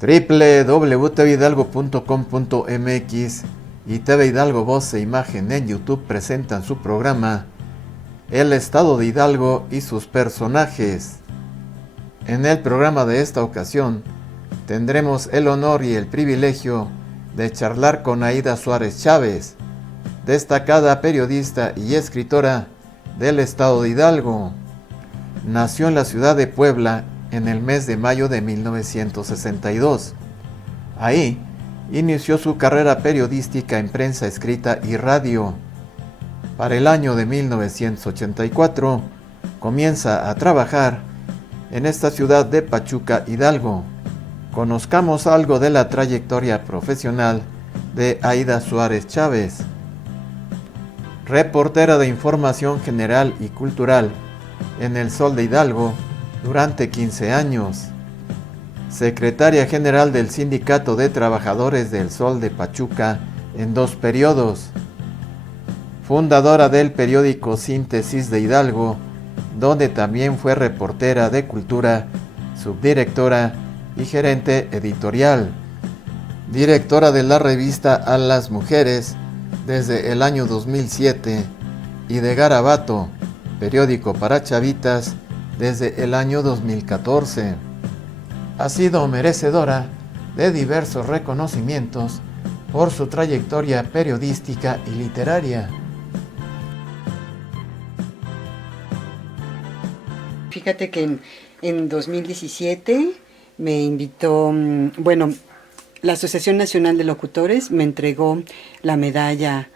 www.tvhidalgo.com.mx y TV Hidalgo Voz e Imagen en YouTube presentan su programa El Estado de Hidalgo y sus personajes. En el programa de esta ocasión tendremos el honor y el privilegio de charlar con Aída Suárez Chávez, destacada periodista y escritora del Estado de Hidalgo. Nació en la ciudad de Puebla en el mes de mayo de 1962. Ahí inició su carrera periodística en prensa escrita y radio. Para el año de 1984 comienza a trabajar en esta ciudad de Pachuca, Hidalgo. Conozcamos algo de la trayectoria profesional de Aída Suárez Chávez. Reportera de información general y cultural en El Sol de Hidalgo durante 15 años. Secretaria general del Sindicato de Trabajadores del Sol de Pachuca en 2 periodos. Fundadora del periódico Síntesis de Hidalgo, donde también fue reportera de cultura, subdirectora y gerente editorial. Directora de la revista A las Mujeres desde el año 2007 y de Garabato, periódico para chavitas, desde el año 2014. Ha sido merecedora de diversos reconocimientos por su trayectoria periodística y literaria. Fíjate que en 2017 me invitó, la Asociación Nacional de Locutores me entregó la medalla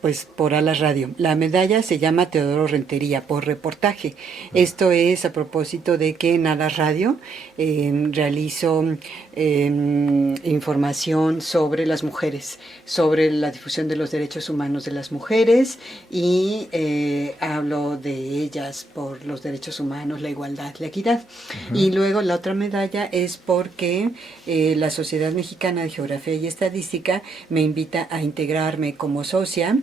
pues por A la Radio. La medalla se llama Teodoro Rentería por reportaje. Esto es a propósito de que en A la Radio realizo información sobre las mujeres, sobre la difusión de los derechos humanos de las mujeres y hablo de ellas por los derechos humanos, la igualdad, la equidad. Y luego la otra medalla es porque la Sociedad Mexicana de Geografía y Estadística me invita a integrarme como socia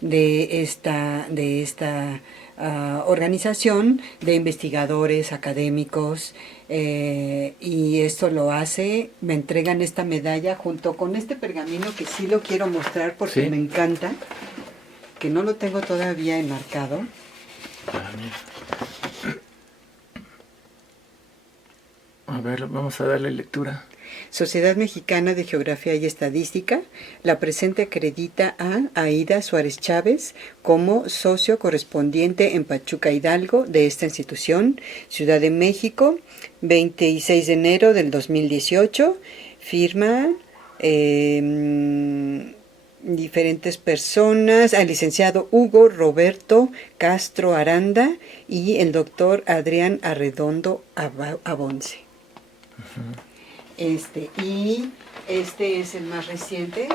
de esta organización de investigadores, académicos, y esto lo hace, me entregan esta medalla junto con este pergamino que sí lo quiero mostrar porque me encanta, que no lo tengo todavía enmarcado. A ver, vamos a darle lectura. Sociedad Mexicana de Geografía y Estadística, la presente acredita a Aída Suárez Chávez como socio correspondiente en Pachuca, Hidalgo, de esta institución, Ciudad de México, 26 de enero del 2018, firma diferentes personas, al licenciado Hugo Roberto Castro Aranda y el doctor Adrián Arredondo Abonce. Y este es el más reciente,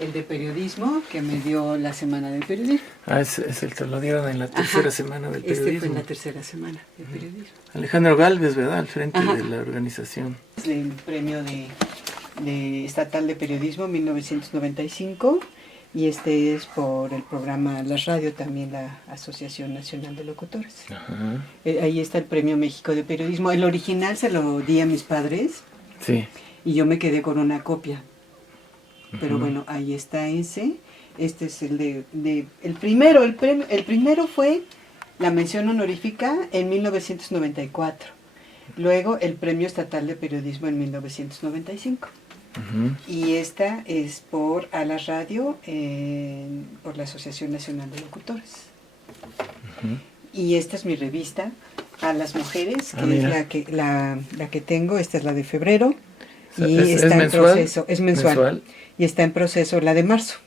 el de periodismo, que me dio la Semana del Periodismo. Es el que lo dieron en la tercera semana del periodismo. Este fue en la tercera semana del periodismo. Alejandro Gálvez, ¿verdad? Al frente de la organización. Es el premio de estatal de periodismo 1995 y este es por el programa La Radio, también la Asociación Nacional de Locutores. Ahí está el premio México de Periodismo. El original se lo di a mis padres. Sí. Y yo me quedé con una copia. Pero bueno, ahí está ese. Este es el el primero. El primero fue la mención honorífica en 1994. Luego el Premio Estatal de Periodismo en 1995. Y esta es por A la Radio, por la Asociación Nacional de Locutores. Y esta es mi revista, A las Mujeres, que es la que tengo. Esta es la de febrero. Y está en proceso. Es mensual. Y está en proceso la de marzo.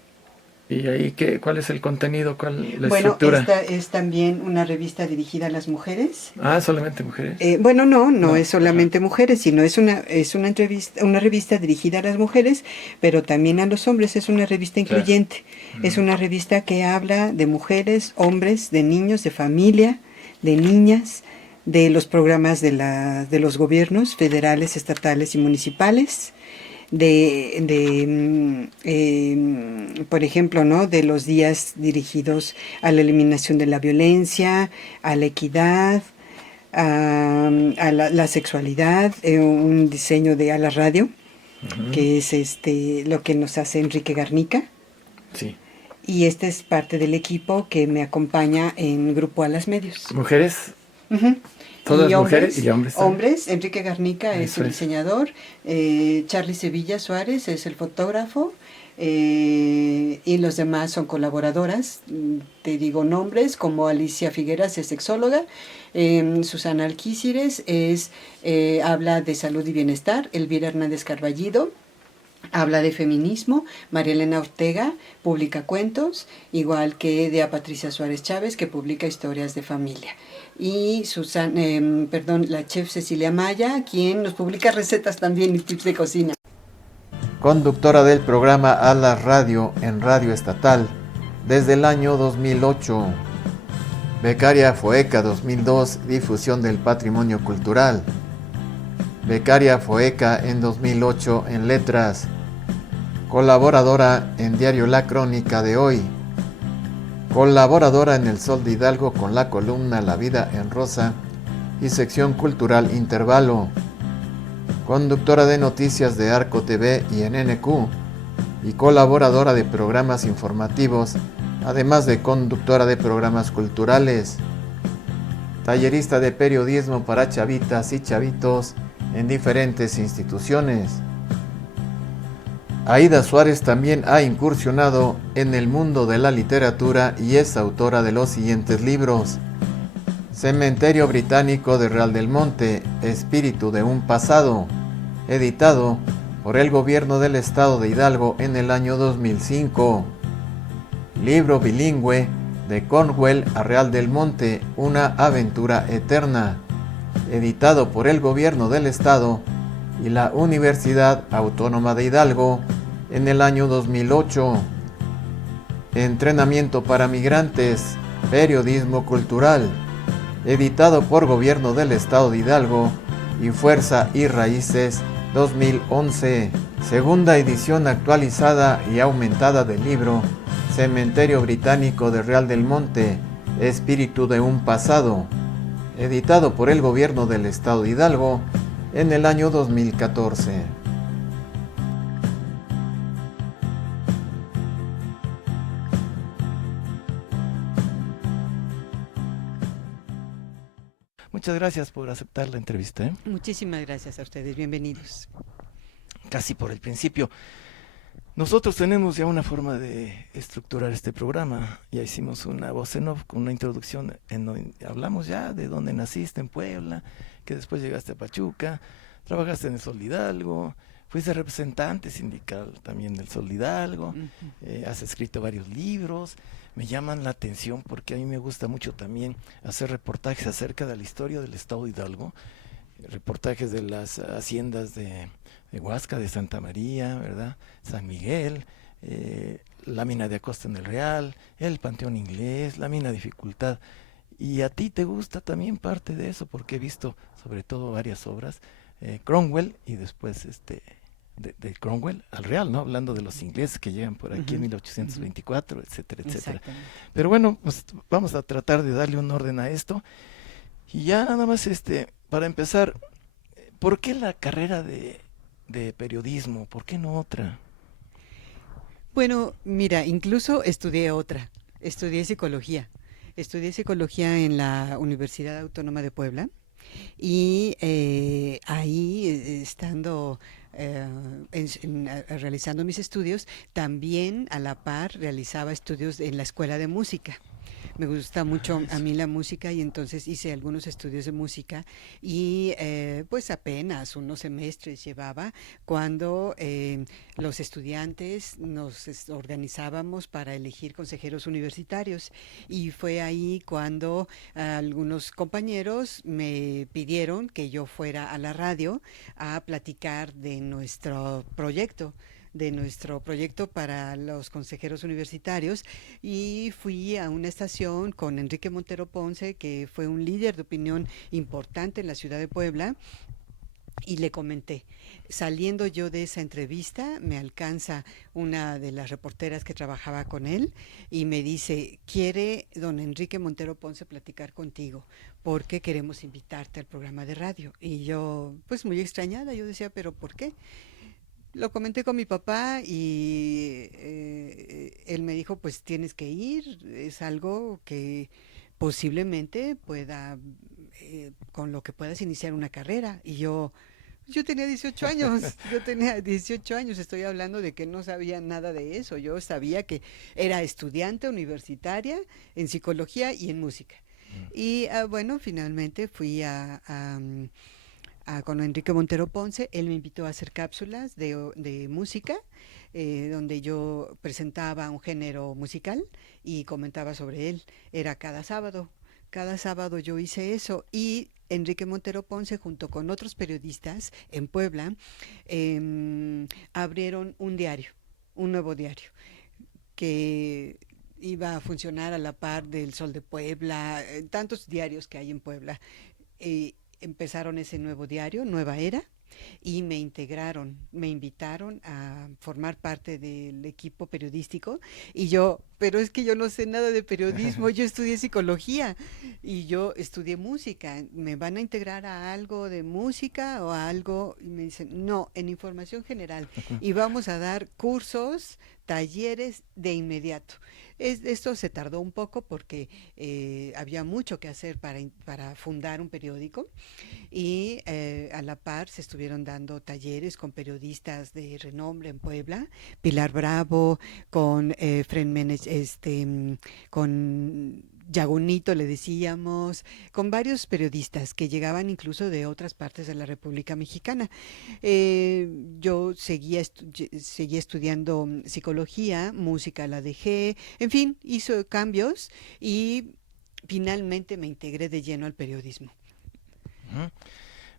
¿Y ahí cuál es el contenido? ¿Cuál la estructura? Esta es también una revista dirigida a las mujeres. ¿Solamente mujeres? No es solamente mujeres, sino es una revista dirigida a las mujeres, pero también a los hombres. Es una revista incluyente. Es una revista que habla de mujeres, hombres, de niños, de familia, de niñas, de los programas de los gobiernos federales, estatales y municipales, por ejemplo, ¿no?, de los días dirigidos a la eliminación de la violencia, a la equidad, a la sexualidad, un diseño de a la radio, que es lo que nos hace Enrique Garnica. Sí. Y este es parte del equipo que me acompaña en Grupo Alas Medios. ¿Mujeres? Uh-huh. Todas y mujeres y hombres. Hombres, Enrique Garnica es el diseñador, Charlie Sevilla Suárez es el fotógrafo, y los demás son colaboradoras. Te digo nombres, como Alicia Figueras es sexóloga, Susana Alquícires habla de salud y bienestar, Elvira Hernández Carballido habla de feminismo, María Elena Ortega publica cuentos, igual que Dea Patricia Suárez Chávez, que publica historias de familia. Y la chef Cecilia Maya, quien nos publica recetas también y tips de cocina. Conductora del programa Alas Radio en Radio Estatal desde el año 2008. Becaria FOECA 2002, difusión del patrimonio cultural. Becaria FOECA en 2008 en letras. Colaboradora en Diario La Crónica de Hoy. Colaboradora en El Sol de Hidalgo con la columna La Vida en Rosa y sección cultural Intervalo. Conductora de noticias de Arco TV y en NQ. Y colaboradora de programas informativos, además de conductora de programas culturales. Tallerista de periodismo para chavitas y chavitos en diferentes instituciones. Aída Suárez también ha incursionado en el mundo de la literatura y es autora de los siguientes libros: Cementerio Británico de Real del Monte, Espíritu de un Pasado, editado por el gobierno del estado de Hidalgo en el año 2005. Libro bilingüe de Cornwall a Real del Monte, una aventura eterna, editado por el gobierno del estado y la Universidad Autónoma de Hidalgo en el año 2008. Entrenamiento para migrantes, periodismo cultural, editado por gobierno del estado de Hidalgo y Fuerza y Raíces 2011. Segunda edición actualizada y aumentada del libro Cementerio Británico de Real del Monte, Espíritu de un Pasado, editado por el gobierno del estado de Hidalgo en el año 2014. Muchas gracias por aceptar la entrevista. Muchísimas gracias a ustedes, bienvenidos. Casi por el principio. Nosotros tenemos ya una forma de estructurar este programa. Ya hicimos una voz en off con una introducción en donde hablamos ya de dónde naciste en Puebla, que después llegaste a Pachuca, trabajaste en el Sol de Hidalgo, fuiste representante sindical también del Sol de Hidalgo, has escrito varios libros. Me llaman la atención porque a mí me gusta mucho también hacer reportajes acerca de la historia del estado de Hidalgo, reportajes de las haciendas de Huasca, de Santa María, ¿verdad? San Miguel, la mina de Acosta en el Real, el Panteón Inglés, la mina Dificultad. Y a ti te gusta también parte de eso, porque he visto sobre todo varias obras, Cornwall y después de Cornwall al Real, ¿no? Hablando de los ingleses que llegan por aquí en 1824, etcétera, etcétera. Pero bueno, pues vamos a tratar de darle un orden a esto. Y ya nada más, para empezar, ¿por qué la carrera de periodismo? ¿Por qué no otra? Bueno, mira, incluso estudié psicología. Estudié psicología en la Universidad Autónoma de Puebla y ahí, estando realizando mis estudios, también a la par realizaba estudios en la escuela de música. Me gusta mucho a mí la música y entonces hice algunos estudios de música y pues apenas unos semestres llevaba cuando los estudiantes nos organizábamos para elegir consejeros universitarios y fue ahí cuando algunos compañeros me pidieron que yo fuera a la radio a platicar de nuestro proyecto para los consejeros universitarios y fui a una estación con Enrique Montero Ponce, que fue un líder de opinión importante en la ciudad de Puebla, Y le comenté, saliendo yo de esa entrevista, me alcanza una de las reporteras que trabajaba con él y me dice, quiere don Enrique Montero Ponce platicar contigo porque queremos invitarte al programa de radio. Y yo, pues muy extrañada, yo decía, pero ¿por qué? Lo comenté con mi papá y él me dijo, pues tienes que ir, es algo que posiblemente pueda, con lo que puedas iniciar una carrera. Y yo tenía 18 años, yo tenía 18 años, estoy hablando de que no sabía nada de eso, yo sabía que era estudiante universitaria en psicología y en música. Y bueno, finalmente fui con Enrique Montero Ponce. Él me invitó a hacer cápsulas de música, donde yo presentaba un género musical y comentaba sobre él. Era cada sábado yo hice eso y Enrique Montero Ponce junto con otros periodistas en Puebla abrieron un nuevo diario que iba a funcionar a la par del Sol de Puebla, tantos diarios que hay en Puebla. Empezaron ese nuevo diario, Nueva Era, y me invitaron a formar parte del equipo periodístico y yo, pero es que yo no sé nada de periodismo, yo estudié psicología y yo estudié música, ¿me van a integrar a algo de música o a algo? Y me dicen, no, en información general y vamos a dar cursos, talleres de inmediato. Esto se tardó un poco porque había mucho que hacer para fundar un periódico y a la par se estuvieron dando talleres con periodistas de renombre en Puebla, Pilar Bravo, con Fren Menech, con Yagunito le decíamos, con varios periodistas que llegaban incluso de otras partes de la República Mexicana. Yo seguía estudiando psicología, música la dejé, en fin, hizo cambios y finalmente me integré de lleno al periodismo.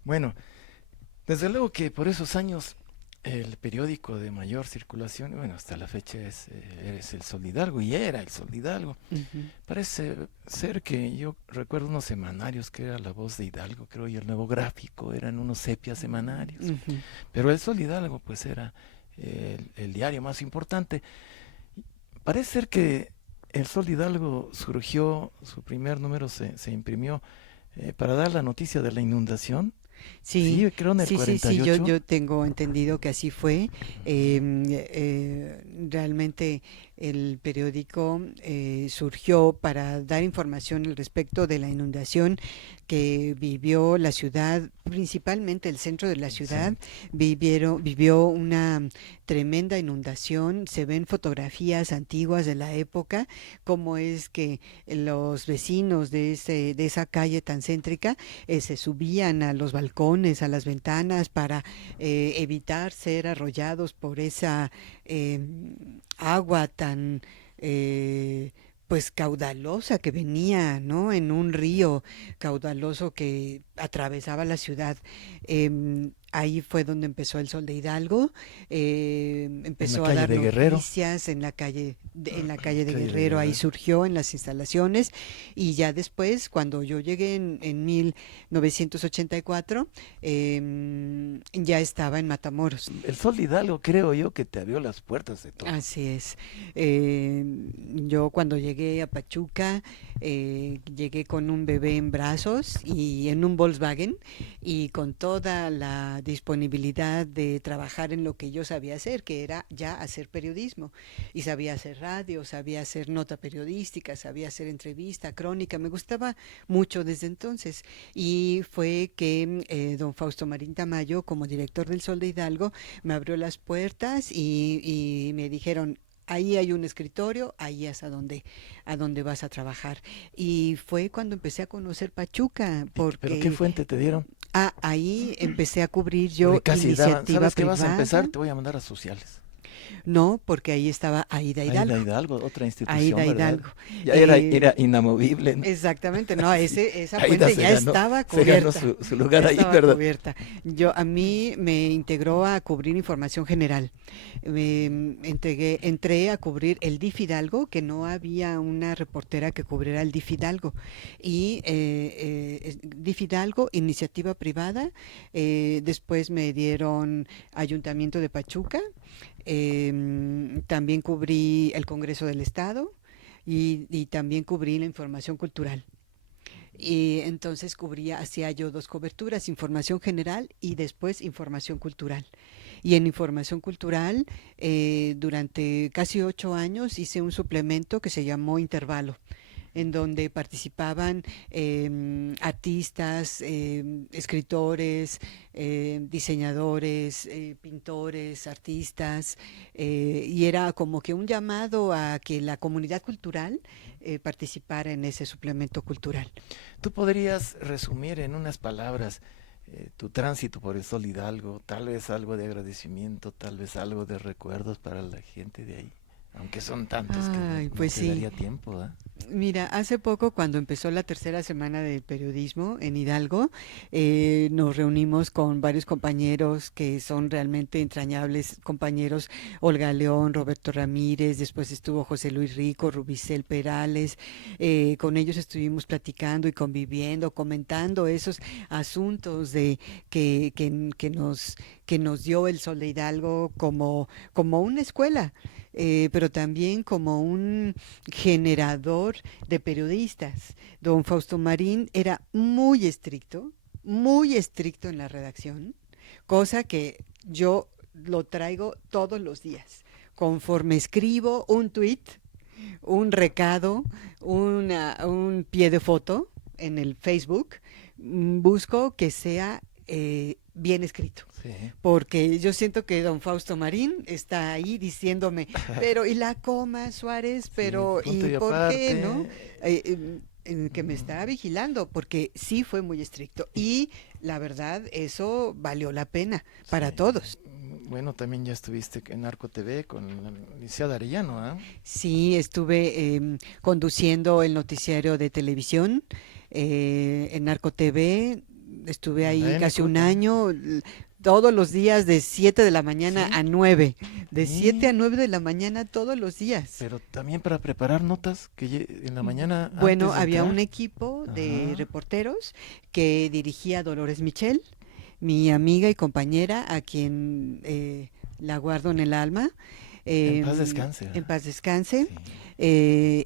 Bueno, desde luego que por esos años el periódico de mayor circulación, bueno, hasta la fecha es El Sol de Hidalgo, y era El Sol de Hidalgo. Uh-huh. Parece ser que yo recuerdo unos semanarios que era La Voz de Hidalgo, creo, y El Nuevo Gráfico, eran unos sepia semanarios. Uh-huh. Pero El Sol de Hidalgo, pues era el diario más importante. Parece ser que El Sol de Hidalgo surgió, su primer número se imprimió para dar la noticia de la inundación. Sí, creo en el sí, 48. yo tengo entendido que así fue. Realmente el periódico surgió para dar información al respecto de la inundación que vivió la ciudad, principalmente el centro de la ciudad. Sí. Vivió una tremenda inundación. Se ven fotografías antiguas de la época, como es que los vecinos de esa calle tan céntrica se subían a los balcones, a las ventanas para evitar ser arrollados por esa agua tan pues caudalosa que venía, ¿no? En un río caudaloso que atravesaba la ciudad. Ahí fue donde empezó El Sol de Hidalgo, empezó a dar noticias en la calle de Guerrero, ahí surgió en las instalaciones, y ya después, cuando yo llegué en 1984, ya estaba en Matamoros. El Sol de Hidalgo, creo yo, que te abrió las puertas de todo. Así es. Yo cuando llegué a Pachuca, llegué con un bebé en brazos y en un Volkswagen, y con toda la disponibilidad de trabajar en lo que yo sabía hacer, que era ya hacer periodismo, y sabía hacer radio, sabía hacer nota periodística, sabía hacer entrevista, crónica, me gustaba mucho desde entonces, y fue que don Fausto Marín Tamayo, como director del Sol de Hidalgo, me abrió las puertas y me dijeron: ahí hay un escritorio, ahí es a donde vas a trabajar. Y fue cuando empecé a conocer Pachuca. ¿Pero qué fuente te dieron? Ahí empecé a cubrir yo iniciativa ¿Sabes qué privada. vas a empezar? Te voy a mandar a sociales. No, porque ahí estaba Aída Hidalgo. Aída Hidalgo, otra institución, Aída ¿verdad? Hidalgo. Ya era inamovible, ¿no? Exactamente, no, Sí. esa Aída fuente ya estaba se ganó cubierta. su lugar Ya ahí, estaba ¿verdad? cubierta. A mí me integró a cubrir información general. Entré a cubrir el DIF Hidalgo, que no había una reportera que cubriera el DIF Hidalgo. Y DIF Hidalgo, iniciativa privada. Después me dieron Ayuntamiento de Pachuca. También cubrí el Congreso del Estado y también cubrí la información cultural. Y entonces hacía yo dos coberturas, información general y después información cultural. Y en información cultural, durante casi 8 años hice un suplemento que se llamó Intervalo, en donde participaban artistas, escritores, diseñadores, pintores, artistas, y era como que un llamado a que la comunidad cultural participara en ese suplemento cultural. ¿Tú podrías resumir en unas palabras tu tránsito por el Sol Hidalgo? Tal vez algo de agradecimiento, tal vez algo de recuerdos para la gente de ahí. Aunque son tantos que Ay, no pues te sí. daría tiempo, ¿eh? Mira, hace poco cuando empezó la tercera semana del periodismo en Hidalgo, nos reunimos con varios compañeros que son realmente entrañables compañeros, Olga León, Roberto Ramírez, después estuvo José Luis Rico, Rubicel Perales, con ellos estuvimos platicando y conviviendo, comentando esos asuntos de que nos dio el Sol de Hidalgo como una escuela, pero también como un generador de periodistas. Don Fausto Marín era muy estricto en la redacción, cosa que yo lo traigo todos los días. Conforme escribo un tweet, un recado, un pie de foto en el Facebook, busco que sea bien escrito. Sí. Porque yo siento que don Fausto Marín está ahí diciéndome, pero y la coma, Suárez, pero Sí, punto ¿y y por qué, aparte. no? Que me está vigilando, porque sí fue muy estricto. Y la verdad, eso valió la pena para Sí. todos. Bueno, también ya estuviste en Arco TV con la licenciada Arellano, ¿ah? Sí, estuve conduciendo el noticiario de televisión en Narco TV, estuve En ahí la casi NQ un también. año, todos los días de 7 de la mañana Sí. a 9, de 7 a Y 9 de la mañana todos los días. pero también para preparar notas que en la mañana Bueno, antes de había un entrar. equipo de Ajá. reporteros que dirigía Dolores Michel, mi amiga y compañera, a quien la guardo en el alma. En paz descanse, En ¿verdad? paz descanse. Sí.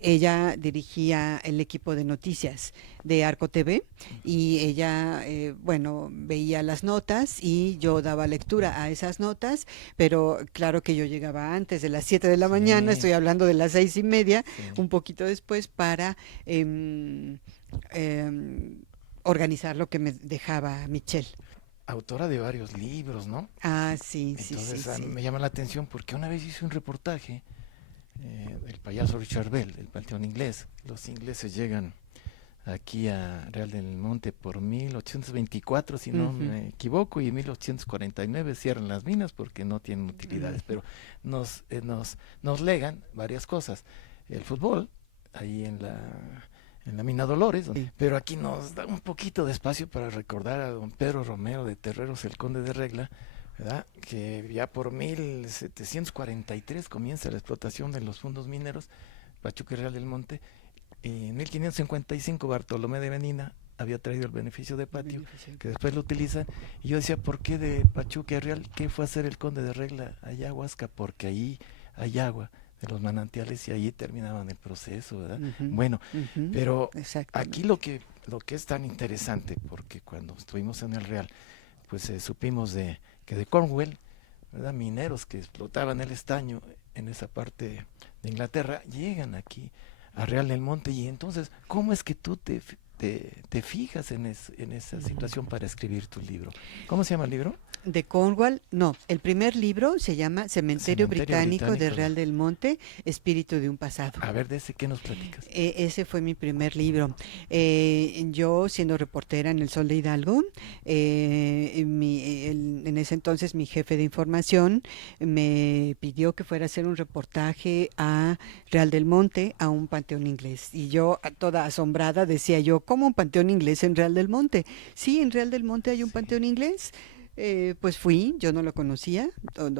Ella dirigía el equipo de noticias de Arco TV y ella, bueno, veía las notas y yo daba lectura a esas notas, pero claro que yo llegaba antes de las 7 de la mañana, Sí, estoy hablando de las 6:30, sí. un poquito después para em, em, organizar lo que me dejaba Michelle. Autora de varios libros, ¿no? Ah, sí, sí, sí, Entonces sí. me llama la atención porque una vez hice un reportaje del payaso Richard Bell, del Panteón Inglés. Los ingleses llegan aquí a Real del Monte por 1824, si no Ujú, me equivoco, y en 1849 cierran las minas porque no tienen utilidades, ujú. pero nos legan varias cosas. El fútbol, ahí en la mina Dolores, Sí. pero aquí nos da un poquito de espacio para recordar a don Pedro Romero de Terreros, el Conde de Regla, ¿verdad? Que ya por 1743 comienza la explotación de los fondos mineros, Pachuca y Real del Monte, y en 1555 Bartolomé de Menina había traído el beneficio de patio, que después lo utilizan, y yo decía, ¿por qué de Pachuca y Real? ¿Qué fue a hacer el Conde de Regla allá a Huasca? Porque ahí hay agua de los manantiales y ahí terminaban el proceso, ¿verdad? Ujú, Bueno, ujú, pero aquí exactamente. lo que es tan interesante, porque cuando estuvimos en el Real, pues supimos que de Cornwall, ¿verdad? Mineros que explotaban el estaño en esa parte de Inglaterra, llegan aquí a Real del Monte, y entonces, ¿cómo es que tú te fijas en esa situación para escribir tu libro? ¿Cómo se llama el libro? De Cornwall, no, el primer libro se llama Cementerio Cementerio Británico de Británico. Real del Monte, Espíritu de un Pasado. A ver, de ese, ¿qué nos platicas? Ese fue mi primer libro. Yo, siendo reportera en El Sol de Hidalgo, en ese entonces mi jefe de información me pidió que fuera a hacer un reportaje a Real del Monte, a un panteón inglés. Y yo, toda asombrada, decía yo, ¿cómo un panteón inglés en Real del Monte? Sí, en Real del Monte hay un Sí. panteón inglés. Pues fui, yo no lo conocía,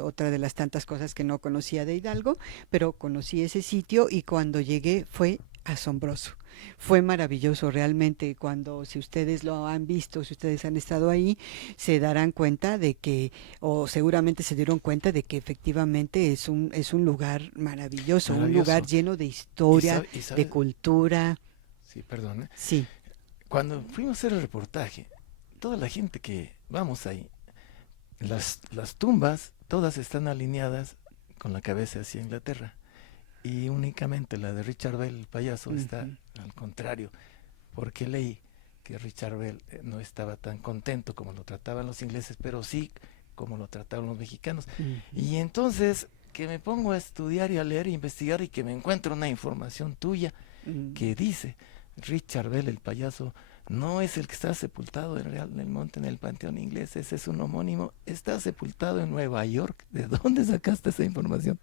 otra de las tantas cosas que no conocía de Hidalgo, pero conocí ese sitio y cuando llegué fue asombroso. Fue maravilloso realmente cuando, si ustedes lo han visto, si ustedes han estado ahí, se darán cuenta de que, o seguramente se dieron cuenta de que efectivamente es un lugar maravilloso, un lugar Maravilloso. lleno de Y, historia, y de sabes, cultura. sí, perdón, ¿eh? Sí. Cuando fuimos a hacer el reportaje, toda la gente que vamos ahí, las tumbas, todas están alineadas con la cabeza hacia Inglaterra. Y únicamente la de Richard Bell, el payaso, está Ujú. al contrario, porque leí que Richard Bell no estaba tan contento como lo trataban los ingleses, pero sí como lo trataban los mexicanos. Ujú. Y entonces que me pongo a estudiar y a leer e investigar y que me encuentro una información tuya Mm. que dice Richard Bell, el payaso, no es el que está sepultado en Real del Monte en el Panteón Inglés, ese es un homónimo, está sepultado en Nueva York. ¿De dónde sacaste esa información?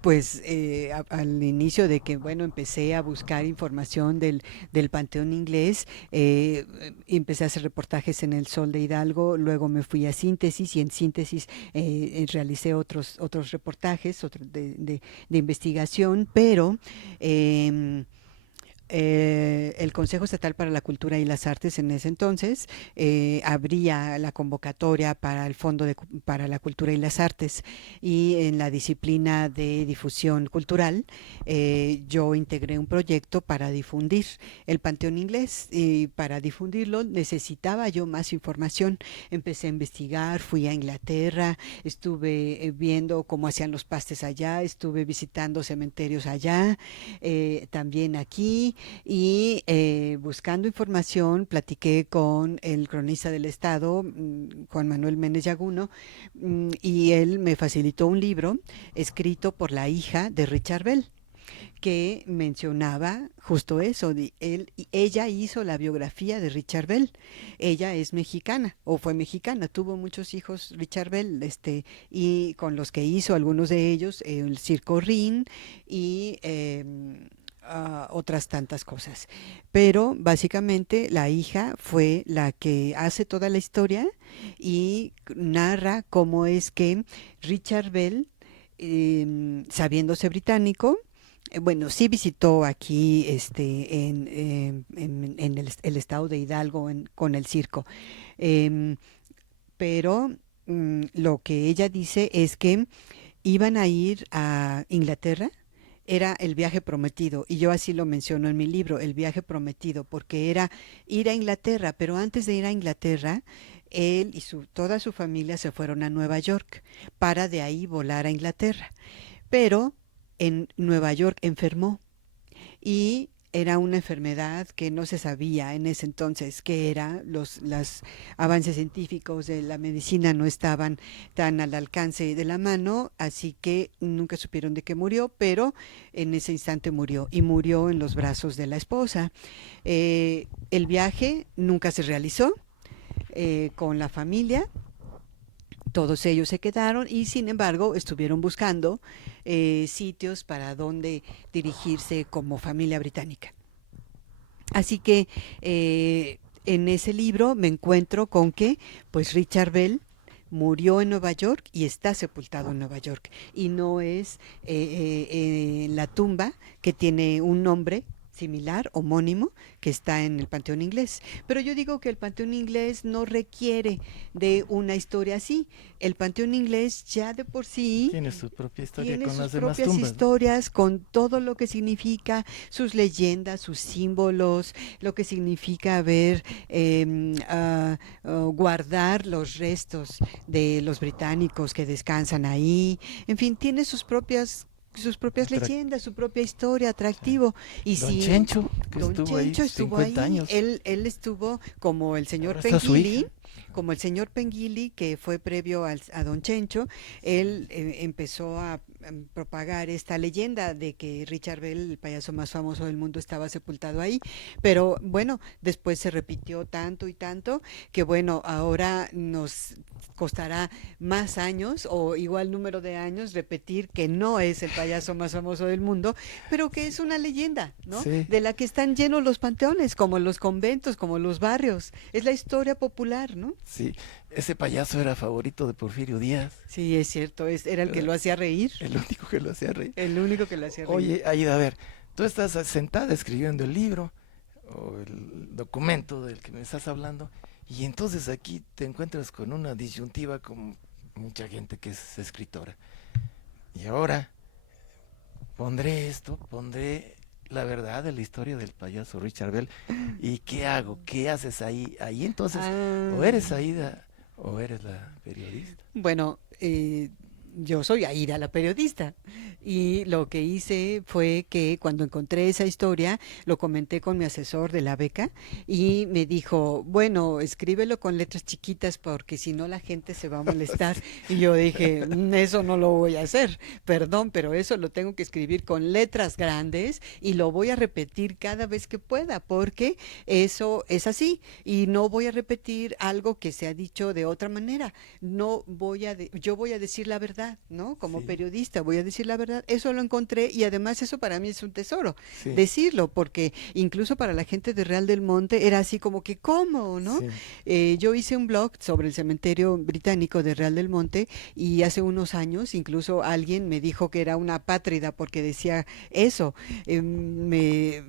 Pues al inicio de que, bueno, empecé a buscar información del Panteón Inglés, empecé a hacer reportajes en El Sol de Hidalgo, luego me fui a Síntesis y en Síntesis realicé otros reportajes de investigación, pero em, el Consejo Estatal para la Cultura y las Artes en ese entonces abría la convocatoria para el para la Cultura y las Artes y en la disciplina de difusión cultural yo integré un proyecto para difundir el Panteón Inglés y para difundirlo necesitaba yo más información. Empecé a investigar, fui a Inglaterra, estuve viendo cómo hacían los pastes allá, estuve visitando cementerios allá, también aquí y buscando información platiqué con el cronista del Estado, Juan Manuel Méndez Yaguno, y él me facilitó un libro escrito por la hija de Richard Bell que mencionaba justo eso, ella hizo la biografía de Richard Bell, ella es mexicana o fue mexicana, tuvo muchos hijos Richard Bell, y con los que hizo algunos de ellos el Circo Rin y otras tantas cosas. Pero básicamente la hija fue la que hace toda la historia y narra cómo es que Richard Bell, sabiéndose británico, bueno, sí visitó aquí en el estado de Hidalgo con el circo, em, pero lo que ella dice es que iban a ir a Inglaterra, era el viaje prometido, y yo así lo menciono en mi libro, el viaje prometido, porque era ir a Inglaterra, pero antes de ir a Inglaterra, él y toda su familia se fueron a Nueva York para de ahí volar a Inglaterra. Pero en Nueva York enfermó y era una enfermedad que no se sabía en ese entonces qué era, los avances científicos de la medicina no estaban tan al alcance de la mano, así que nunca supieron de qué murió, pero en ese instante murió y murió en los brazos de la esposa. El viaje nunca se realizó con la familia, todos ellos se quedaron y sin embargo estuvieron buscando sitios para donde dirigirse como familia británica. Así que en ese libro me encuentro con que pues Richard Bell murió en Nueva York y está sepultado en Nueva York y no es la tumba que tiene un nombre similar, homónimo, que está en el Panteón Inglés. Pero yo digo que el Panteón Inglés no requiere de una historia así. El Panteón Inglés ya de por sí Tiene su propia historia tiene con sus las demás propias tumbas. historias con todo lo que significa, sus leyendas, sus símbolos, lo que significa guardar los restos de los británicos que descansan ahí. En fin, tiene sus propias Atrac- leyendas, su propia historia, sí. atractivo. Y Don si Chencho, que Don estuvo ahí Chencho estuvo 50 ahí, años. él estuvo como el señor Ahora está su Penguili, hija. como el señor Penguili, que fue previo a Don Chencho. Él empezó a propagar esta leyenda de que Richard Bell, el payaso más famoso del mundo, estaba sepultado ahí, pero bueno, después se repitió tanto y tanto que bueno, ahora nos costará más años o igual número de años repetir que no es el payaso más famoso del mundo, pero que es una leyenda, ¿no? Sí. De la que están llenos los panteones, como los conventos, como los barrios. Es la historia popular, ¿no? Sí, ese payaso era favorito de Porfirio Díaz. Sí, es cierto, era el que lo hacía reír. El único que lo hacía reír. El único que lo hacía reír. Oye, Aida, a ver, tú estás sentada escribiendo el libro o el documento del que me estás hablando, y entonces aquí te encuentras con una disyuntiva como mucha gente que es escritora. Y ahora pondré la verdad de la historia del payaso Richard Bell. ¿Y qué hago? ¿Qué haces ahí? Ahí entonces, o eres Aida o eres la periodista. Bueno, yo soy Aida, la periodista, y lo que hice fue que cuando encontré esa historia, lo comenté con mi asesor de la beca y me dijo, bueno, escríbelo con letras chiquitas porque si no la gente se va a molestar. Y yo dije, eso no lo voy a hacer, perdón, pero eso lo tengo que escribir con letras grandes y lo voy a repetir cada vez que pueda porque eso es así y no voy a repetir algo que se ha dicho de otra manera. Yo voy a decir la verdad, ¿no? Como periodista voy a decir la verdad. Eso lo encontré y además eso para mí es un tesoro, decirlo, porque incluso para la gente de Real del Monte era así como que, ¿cómo? ¿No? Yo hice un blog sobre el cementerio británico de Real del Monte y hace unos años incluso alguien me dijo que era una apátrida porque decía eso. Me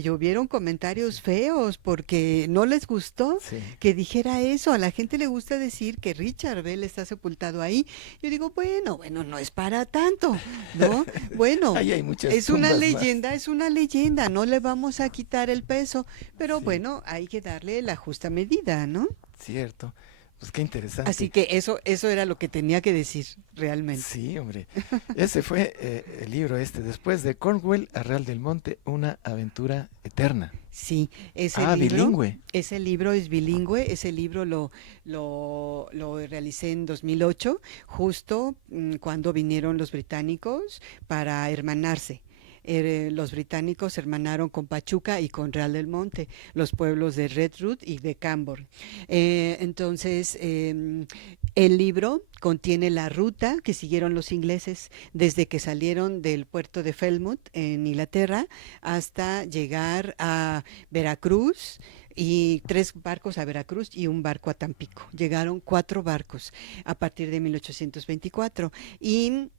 llovieron comentarios feos porque no les gustó que dijera eso. A la gente le gusta decir que Richard Bell está sepultado ahí. Yo digo, bueno, no es para tanto, ¿no? Bueno, es una leyenda, no le vamos a quitar el peso, pero bueno, hay que darle la justa medida, ¿no? Cierto, pues qué interesante. Así que eso era lo que tenía que decir, realmente. Sí, hombre, ese fue el libro después de Cornwell a Real del Monte, una aventura eterna. Sí, bilingüe. Ese libro es bilingüe, ese libro lo realicé en 2008, justo cuando vinieron los británicos para hermanarse. Los británicos se hermanaron con Pachuca y con Real del Monte, los pueblos de Redruth y de Camborne. Entonces, el libro contiene la ruta que siguieron los ingleses desde que salieron del puerto de Falmouth en Inglaterra hasta llegar a Veracruz, y 3 barcos a Veracruz y un barco a Tampico. Llegaron 4 barcos a partir de 1824 y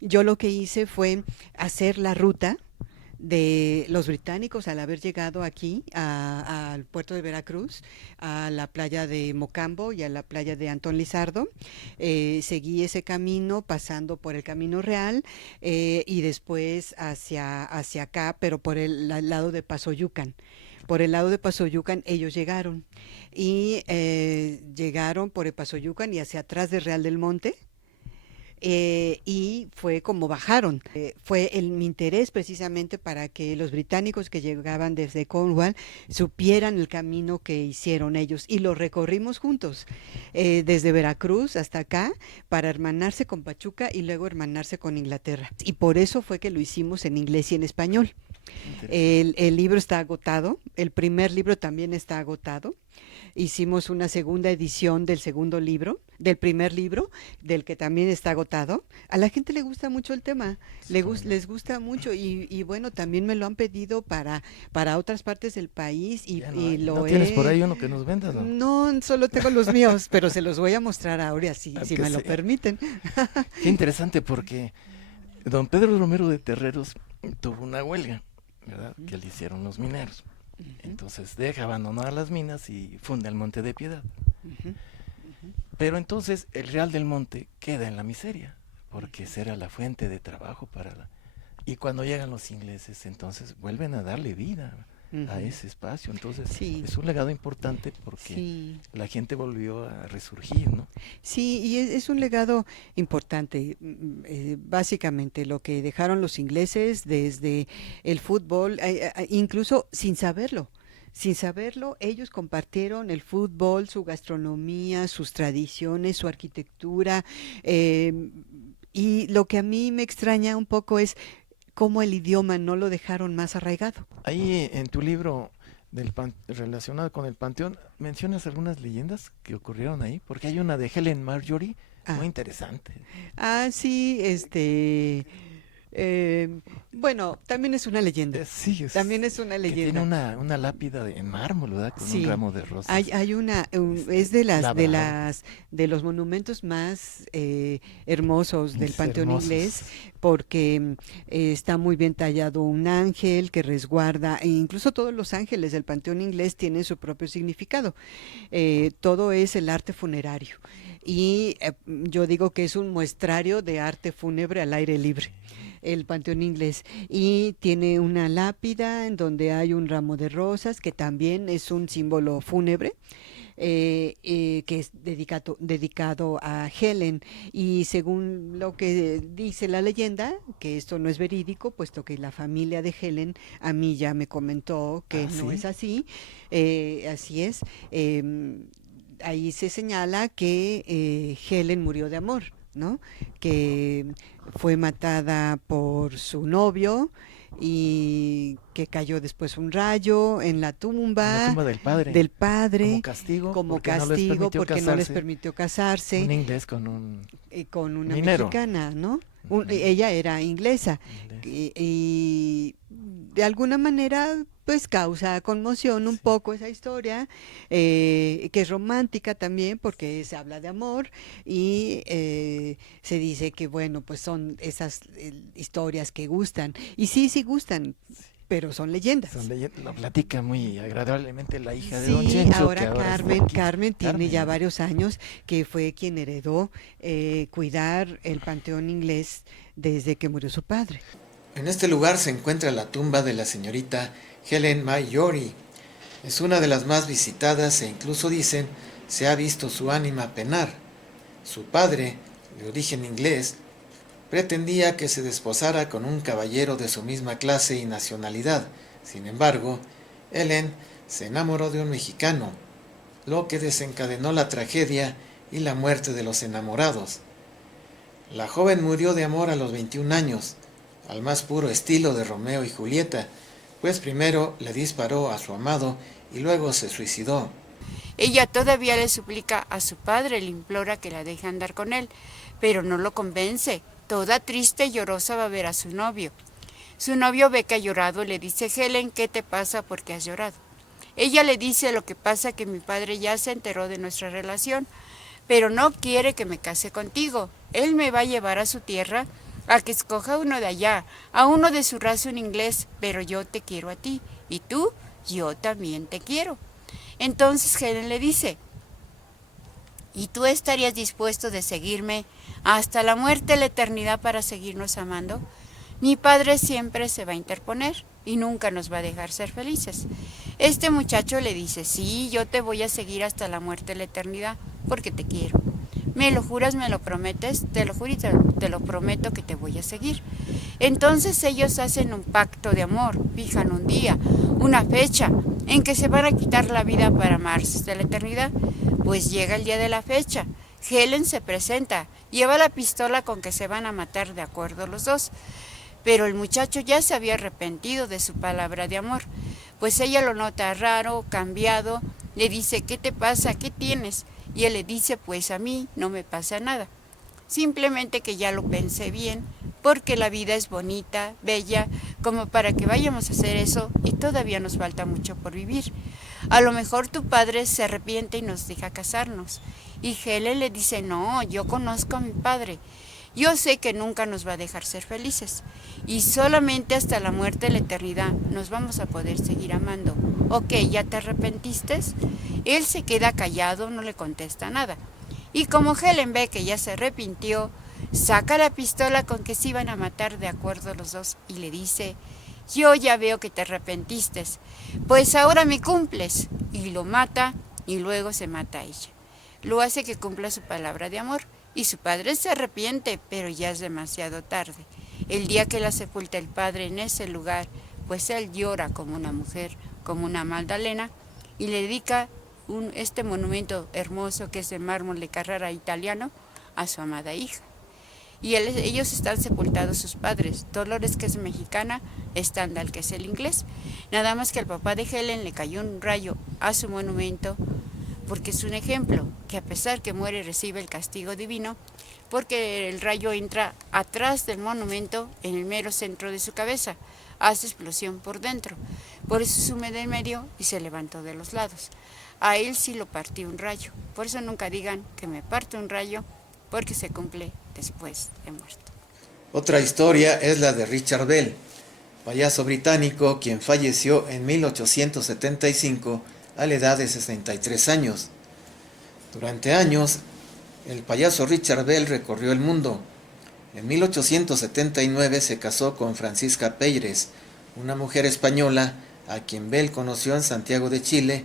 yo lo que hice fue hacer la ruta de los británicos al haber llegado aquí al puerto de Veracruz, a la playa de Mocambo y a la playa de Antón Lizardo. Seguí ese camino pasando por el Camino Real y después hacia acá, pero por el lado de Pasoyucan. Por el lado de Pasoyucan ellos llegaron y llegaron por el Pasoyucan y hacia atrás de Real del Monte. Y fue como bajaron. Fue mi interés precisamente para que los británicos que llegaban desde Cornwall supieran el camino que hicieron ellos y lo recorrimos juntos, desde Veracruz hasta acá, para hermanarse con Pachuca y luego hermanarse con Inglaterra. Y por eso fue que lo hicimos en inglés y en español. El libro está agotado, el primer libro también está agotado. Hicimos una segunda edición del segundo libro, del primer libro, del que también está agotado. A la gente le gusta mucho el tema, les gusta mucho y bueno, también me lo han pedido para otras partes del país ¿No tienes por ahí uno que nos vendas? No, solo tengo los míos, pero se los voy a mostrar ahora si me lo permiten. Qué interesante, porque don Pedro Romero de Terreros tuvo una huelga, ¿verdad? Que le hicieron los mineros. Entonces deja abandonar las minas y funda el Monte de Piedad. Pero entonces el Real del Monte queda en la miseria, porque esa era la fuente de trabajo y cuando llegan los ingleses, entonces vuelven a darle vida a ese espacio. Entonces es un legado importante porque la gente volvió a resurgir, ¿no? Sí, y es un legado importante. Básicamente lo que dejaron los ingleses desde el fútbol, incluso sin saberlo. Sin saberlo, ellos compartieron el fútbol, su gastronomía, sus tradiciones, su arquitectura, y lo que a mí me extraña un poco es cómo el idioma no lo dejaron más arraigado. Ahí en tu libro relacionada con el panteón, ¿mencionas algunas leyendas que ocurrieron ahí? Porque hay una de Helen Marjorie muy interesante. Sí, bueno, también es una leyenda. Sí, También es una que leyenda. tiene una lápida en mármol, ¿verdad? Con un ramo de rosas. Hay es de los monumentos más hermosos del Panteón Inglés, porque está muy bien tallado un ángel que resguarda, e incluso todos los ángeles del Panteón Inglés tienen su propio significado. Todo es el arte funerario. Y yo digo que es un muestrario de arte fúnebre al aire libre, el Panteón Inglés, y tiene una lápida en donde hay un ramo de rosas que también es un símbolo fúnebre, que es dedicado a Helen, y según lo que dice la leyenda, que esto no es verídico, puesto que la familia de Helen a mí ya me comentó que no es así, así es. Ahí se señala que Helen murió de amor, ¿no? Que fue matada por su novio y que cayó después un rayo en la tumba del padre como castigo porque no les permitió casarse. Un inglés con una minero. Mexicana, ¿no? Ella era inglesa y de alguna manera pues causa conmoción un poco esa historia, que es romántica también porque se habla de amor y se dice que bueno, pues son esas historias que gustan, y sí gustan, pero son leyendas. Lo platica muy agradablemente la hija de Don Chencho. Ahora Carmen tiene ya varios años que fue quien heredó cuidar el Panteón Inglés desde que murió su padre. En este lugar se encuentra la tumba de la señorita Helen Marjorie. Es una de las más visitadas e incluso dicen se ha visto su ánima penar. Su padre, de origen inglés, pretendía que se desposara con un caballero de su misma clase y nacionalidad. Sin embargo, Helen se enamoró de un mexicano, lo que desencadenó la tragedia y la muerte de los enamorados. La joven murió de amor a los 21 años, al más puro estilo de Romeo y Julieta, pues primero le disparó a su amado y luego se suicidó. Ella todavía le suplica a su padre, le implora que la deje andar con él, pero no lo convence. Toda triste y llorosa va a ver a su novio. Su novio ve que ha llorado y le dice: Helen, ¿qué te pasa? ¿Por qué has llorado? Ella le dice: lo que pasa que mi padre ya se enteró de nuestra relación, pero no quiere que me case contigo. Él me va a llevar a su tierra a que escoja uno de allá, a uno de su raza, un inglés, pero yo te quiero a ti, y tú, yo también te quiero. Entonces Helen le dice: ¿y tú estarías dispuesto de seguirme hasta la muerte, la eternidad, para seguirnos amando? Mi padre siempre se va a interponer y nunca nos va a dejar ser felices. Este muchacho le dice: sí, yo te voy a seguir hasta la muerte, la eternidad, porque te quiero. ¿Me lo juras, me lo prometes? Te lo juro y te lo prometo que te voy a seguir. Entonces ellos hacen un pacto de amor, fijan un día, una fecha en que se van a quitar la vida para amarse hasta la eternidad. Pues llega el día de la fecha. Helen se presenta, lleva la pistola con que se van a matar de acuerdo los dos. Pero el muchacho ya se había arrepentido de su palabra de amor, pues ella lo nota raro, cambiado, le dice: ¿qué te pasa? ¿Qué tienes? Y él le dice: pues a mí no me pasa nada, simplemente que ya lo pensé bien, porque la vida es bonita, bella, como para que vayamos a hacer eso y todavía nos falta mucho por vivir. A lo mejor tu padre se arrepiente y nos deja casarnos. Y Helen le dice: no, yo conozco a mi padre. Yo sé que nunca nos va a dejar ser felices y solamente hasta la muerte de la eternidad nos vamos a poder seguir amando. Ok, ¿ya te arrepentiste? Él se queda callado, no le contesta nada. Y como Helen ve que ya se arrepintió, saca la pistola con que se iban a matar de acuerdo los dos y le dice: yo ya veo que te arrepentiste, pues ahora me cumples. Y lo mata y luego se mata a ella. Lo hace que cumpla su palabra de amor. Y su padre se arrepiente, pero ya es demasiado tarde. El día que la sepulta el padre en ese lugar, pues él llora como una mujer, como una Magdalena, y le dedica este monumento hermoso que es de mármol de Carrara italiano a su amada hija. y ellos están sepultados sus padres, Dolores, que es mexicana, Stendhal, que es el inglés. Nada más que al papá de Helen le cayó un rayo a su monumento, porque es un ejemplo, que a pesar que muere recibe el castigo divino, porque el rayo entra atrás del monumento en el mero centro de su cabeza, hace explosión por dentro, por eso sume del medio y se levantó de los lados. A él sí lo partió un rayo, por eso nunca digan que me parte un rayo, porque se cumple después de muerto. Otra historia es la de Richard Bell, payaso británico quien falleció en 1875 a la edad de 63 años. Durante años, el payaso Richard Bell recorrió el mundo. En 1879 se casó con Francisca Peyres, una mujer española a quien Bell conoció en Santiago de Chile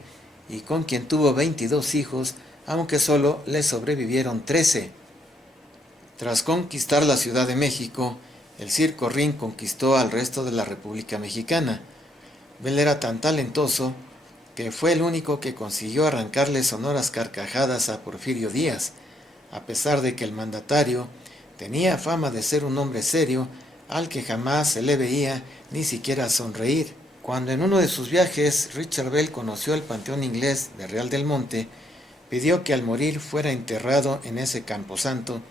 y con quien tuvo 22 hijos, aunque solo le sobrevivieron 13. Tras conquistar la Ciudad de México, el Circo Ring conquistó al resto de la República Mexicana. Bell era tan talentoso que fue el único que consiguió arrancarle sonoras carcajadas a Porfirio Díaz, a pesar de que el mandatario tenía fama de ser un hombre serio al que jamás se le veía ni siquiera sonreír. Cuando en uno de sus viajes Richard Bell conoció el Panteón Inglés de Real del Monte, pidió que al morir fuera enterrado en ese camposanto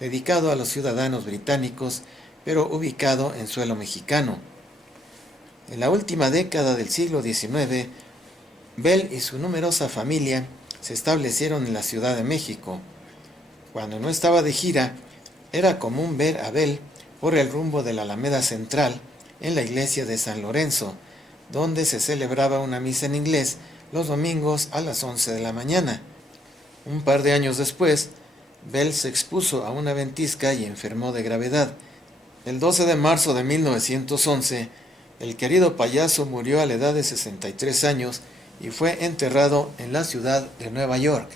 dedicado a los ciudadanos británicos, pero ubicado en suelo mexicano. En la última década del siglo XIX, Bell y su numerosa familia se establecieron en la Ciudad de México. Cuando no estaba de gira, era común ver a Bell por el rumbo de la Alameda Central en la iglesia de San Lorenzo, donde se celebraba una misa en inglés los domingos a las 11 de la mañana. Un par de años después, Bell se expuso a una ventisca y enfermó de gravedad. El 12 de marzo de 1911, el querido payaso murió a la edad de 63 años y fue enterrado en la ciudad de Nueva York.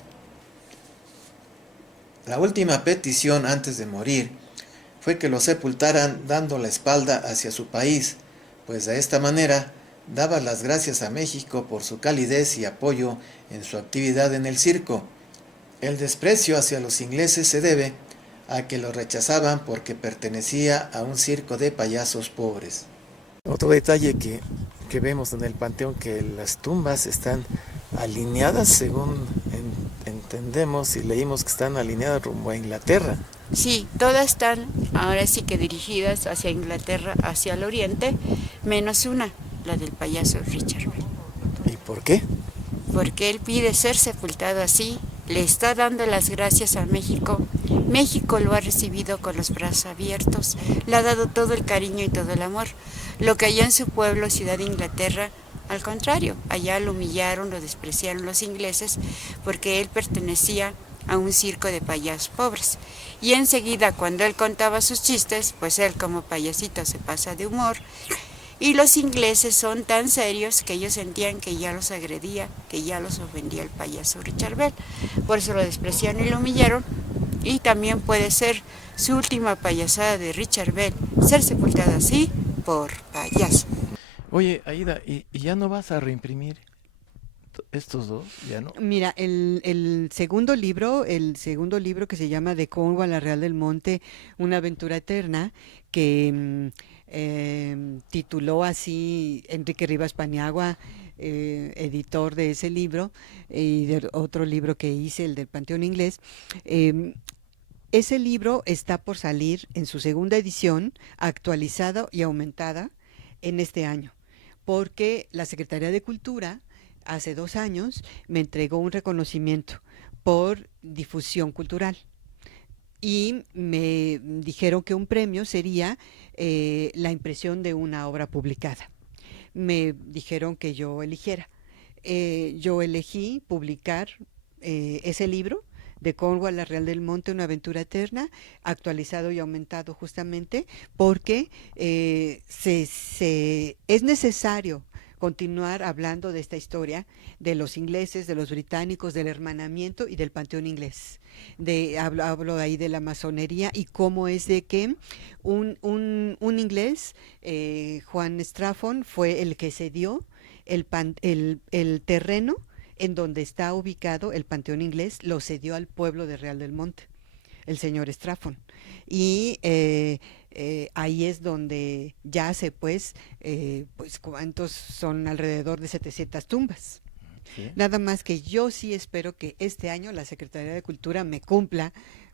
La última petición antes de morir fue que lo sepultaran dando la espalda hacia su país, pues de esta manera daba las gracias a México por su calidez y apoyo en su actividad en el circo. El desprecio hacia los ingleses se debe a que lo rechazaban porque pertenecía a un circo de payasos pobres. Otro detalle que vemos en el panteón, que las tumbas están alineadas según entendemos y leímos que están alineadas rumbo a Inglaterra. Sí, todas están ahora sí que dirigidas hacia Inglaterra, hacia el oriente, menos una, la del payaso Richard Bell. ¿Y por qué? Porque él pide ser sepultado así, le está dando las gracias a México. México lo ha recibido con los brazos abiertos, le ha dado todo el cariño y todo el amor. Lo que allá en su pueblo, Ciudad de Inglaterra, al contrario, allá lo humillaron, lo despreciaron los ingleses porque él pertenecía a un circo de payasos pobres. Y enseguida, cuando él contaba sus chistes, pues él como payasito se pasa de humor. Y los ingleses son tan serios que ellos sentían que ya los agredía, que ya los ofendía el payaso Richard Bell. Por eso lo despreciaron y lo humillaron. Y también puede ser su última payasada de Richard Bell, ser sepultada así por payaso. Oye, Aida, ¿y ya no vas a reimprimir estos dos? ¿Ya no? Mira, el segundo libro que se llama De Cornwall a Real del Monte, una aventura eterna, que tituló así Enrique Rivas Paniagua, editor de ese libro, y de otro libro que hice, el del Panteón Inglés. Ese libro está por salir en su segunda edición, actualizada y aumentada en este año, porque la Secretaría de Cultura hace 2 años me entregó un reconocimiento por difusión cultural y me dijeron que un premio sería la impresión de una obra publicada. Me dijeron que yo eligiera. Yo elegí publicar ese libro, De Cornwall a Real del Monte, una aventura eterna, actualizado y aumentado justamente porque es necesario continuar hablando de esta historia de los ingleses, de los británicos, del hermanamiento y del panteón inglés. Hablo ahí de la masonería y cómo es de que un inglés, Juan Strafford, fue el que cedió el terreno en donde está ubicado el Panteón Inglés, lo cedió al pueblo de Real del Monte. el señor Estrafón. Y ahí es donde yace, pues cuántos son alrededor de 700 tumbas. Sí. Nada más que yo sí espero que este año la Secretaría de Cultura me cumpla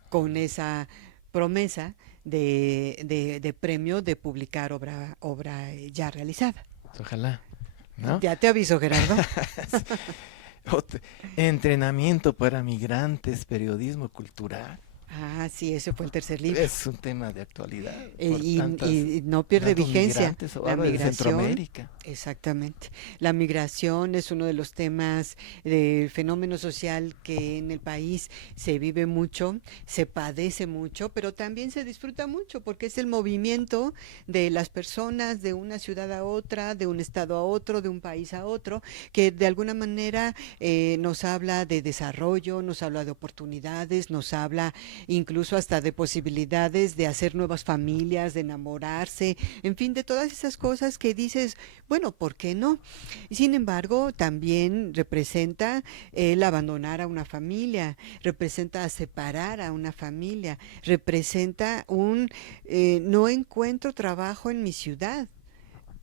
con esa promesa de premio de publicar obra ya realizada. Ojalá, ¿no? Ya te aviso, Gerardo. Entrenamiento para migrantes, periodismo cultural. Ah, sí, ese fue el tercer libro. Es un tema de actualidad. por Y no pierde tantos vigencia. migrantes, La ahora de migración, Centroamérica. exactamente. La migración es uno de los temas del fenómeno social que en el país se vive mucho, se padece mucho, pero también se disfruta mucho porque es el movimiento de las personas de una ciudad a otra, de un estado a otro, de un país a otro, que de alguna manera nos habla de desarrollo, nos habla de oportunidades, nos habla incluso hasta de posibilidades de hacer nuevas familias, de enamorarse, en fin, de todas esas cosas que dices, bueno, ¿por qué no? Y sin embargo, también representa el abandonar a una familia, representa separar a una familia, representa no encuentro trabajo en mi ciudad,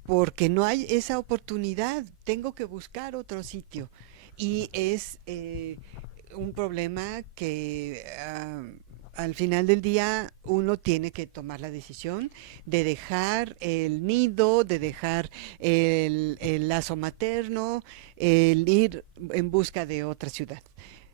porque no hay esa oportunidad, tengo que buscar otro sitio. Y es un problema que al final del día uno tiene que tomar la decisión de dejar el nido, de dejar el lazo materno, el ir en busca de otra ciudad.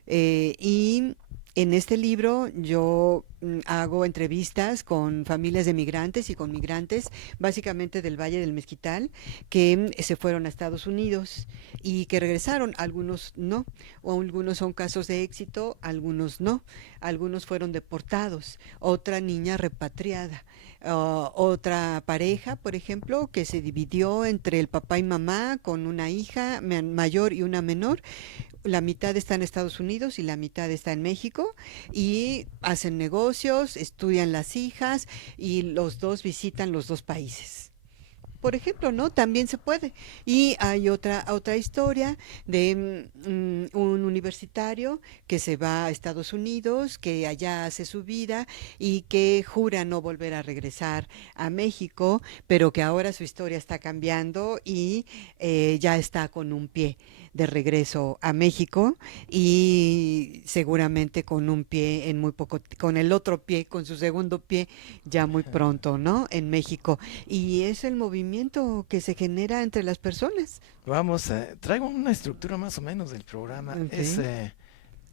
Y en este libro yo hago entrevistas con familias de migrantes y con migrantes, básicamente del Valle del Mezquital, que se fueron a Estados Unidos y que regresaron. Algunos no, o algunos son casos de éxito, algunos no. Algunos fueron deportados, otra niña repatriada, otra pareja, por ejemplo, que se dividió entre el papá y mamá con una hija mayor y una menor. La mitad está en Estados Unidos y la mitad está en México y hacen negocios, estudian las hijas y los dos visitan los dos países. Por ejemplo, ¿no? También se puede. Y hay otra historia de un universitario que se va a Estados Unidos, que allá hace su vida y que jura no volver a regresar a México, pero que ahora su historia está cambiando y ya está con un pie de regreso a México y seguramente con un pie en muy poco, con el otro pie, con su segundo pie ya muy pronto, ¿no? En México. Y es el movimiento que se genera entre las personas. Vamos, traigo una estructura más o menos del programa. Okay.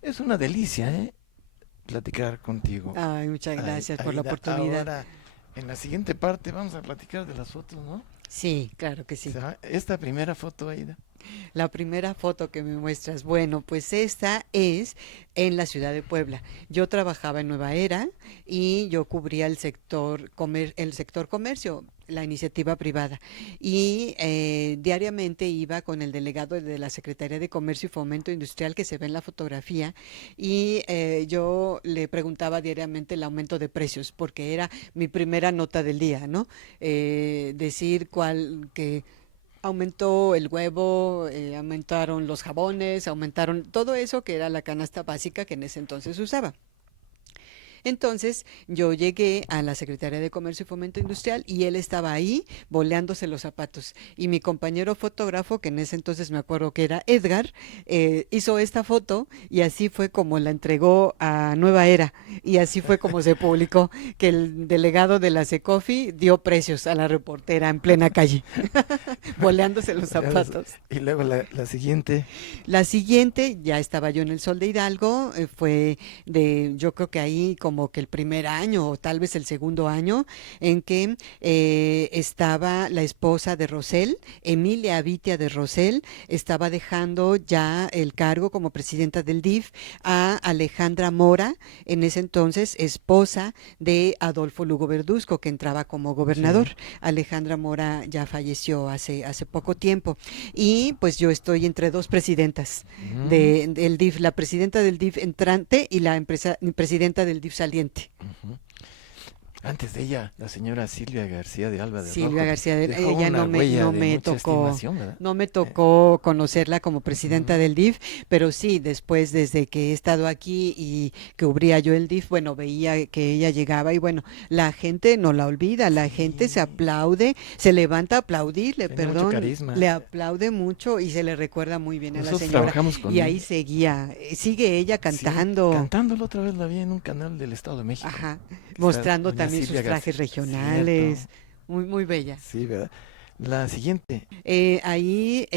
Es una delicia, platicar contigo. Ay, muchas gracias por la Aida. oportunidad. Ahora, en la siguiente parte vamos a platicar de las fotos, ¿no? Sí, claro que sí. O sea, esta primera foto, Aida. La primera foto que me muestras, bueno, pues esta es en la ciudad de Puebla. Yo trabajaba en Nueva Era y yo cubría el sector comercio, la iniciativa privada. Y diariamente iba con el delegado de la Secretaría de Comercio y Fomento Industrial que se ve en la fotografía y yo le preguntaba diariamente el aumento de precios porque era mi primera nota del día, ¿no? Decir que aumentó el huevo, aumentaron los jabones, aumentaron todo eso que era la canasta básica que en ese entonces usaba. Entonces yo llegué a la Secretaría de Comercio y Fomento Industrial y él estaba ahí boleándose los zapatos. Y mi compañero fotógrafo, que en ese entonces me acuerdo que era Edgar, hizo esta foto y así fue como la entregó a Nueva Era. Y así fue como se publicó, que el delegado de la Secofi dio precios a la reportera en plena calle, boleándose los zapatos. Y luego la siguiente. La siguiente, ya estaba yo en el Sol de Hidalgo, fue yo creo que ahí como que el primer año o tal vez el segundo año en que estaba la esposa de Rosell, Emilia Avitia de Rosell, estaba dejando ya el cargo como presidenta del DIF a Alejandra Mora, en ese entonces esposa de Adolfo Lugo Verduzco, que entraba como gobernador. Sí. Alejandra Mora ya falleció hace poco tiempo y pues yo estoy entre dos presidentas del DIF, la presidenta del DIF entrante y la presidenta del DIF saliente. Antes de ella, la señora Silvia García de Alba de Silvia Rojo García de dejó ella una huella no de me mucha tocó, estimación, ¿verdad? no me tocó conocerla como presidenta Ujú. del DIF, pero sí, después desde que he estado aquí y que cubría yo el DIF, bueno, veía que ella llegaba y bueno, la gente no la olvida, la gente se Sí, aplaude, se levanta a aplaudirle, tiene mucho perdón, le carisma. aplaude mucho y se le recuerda muy bien a la Nosotros señora. trabajamos Y con ahí ella. seguía, sigue ella Sí, cantando. cantándolo otra vez la vi en un canal del Estado de México. Ajá, Que está mostrando doña también sus Silvia García. trajes Cierto. regionales, muy, muy bella. Sí, ¿verdad? La siguiente. Ahí,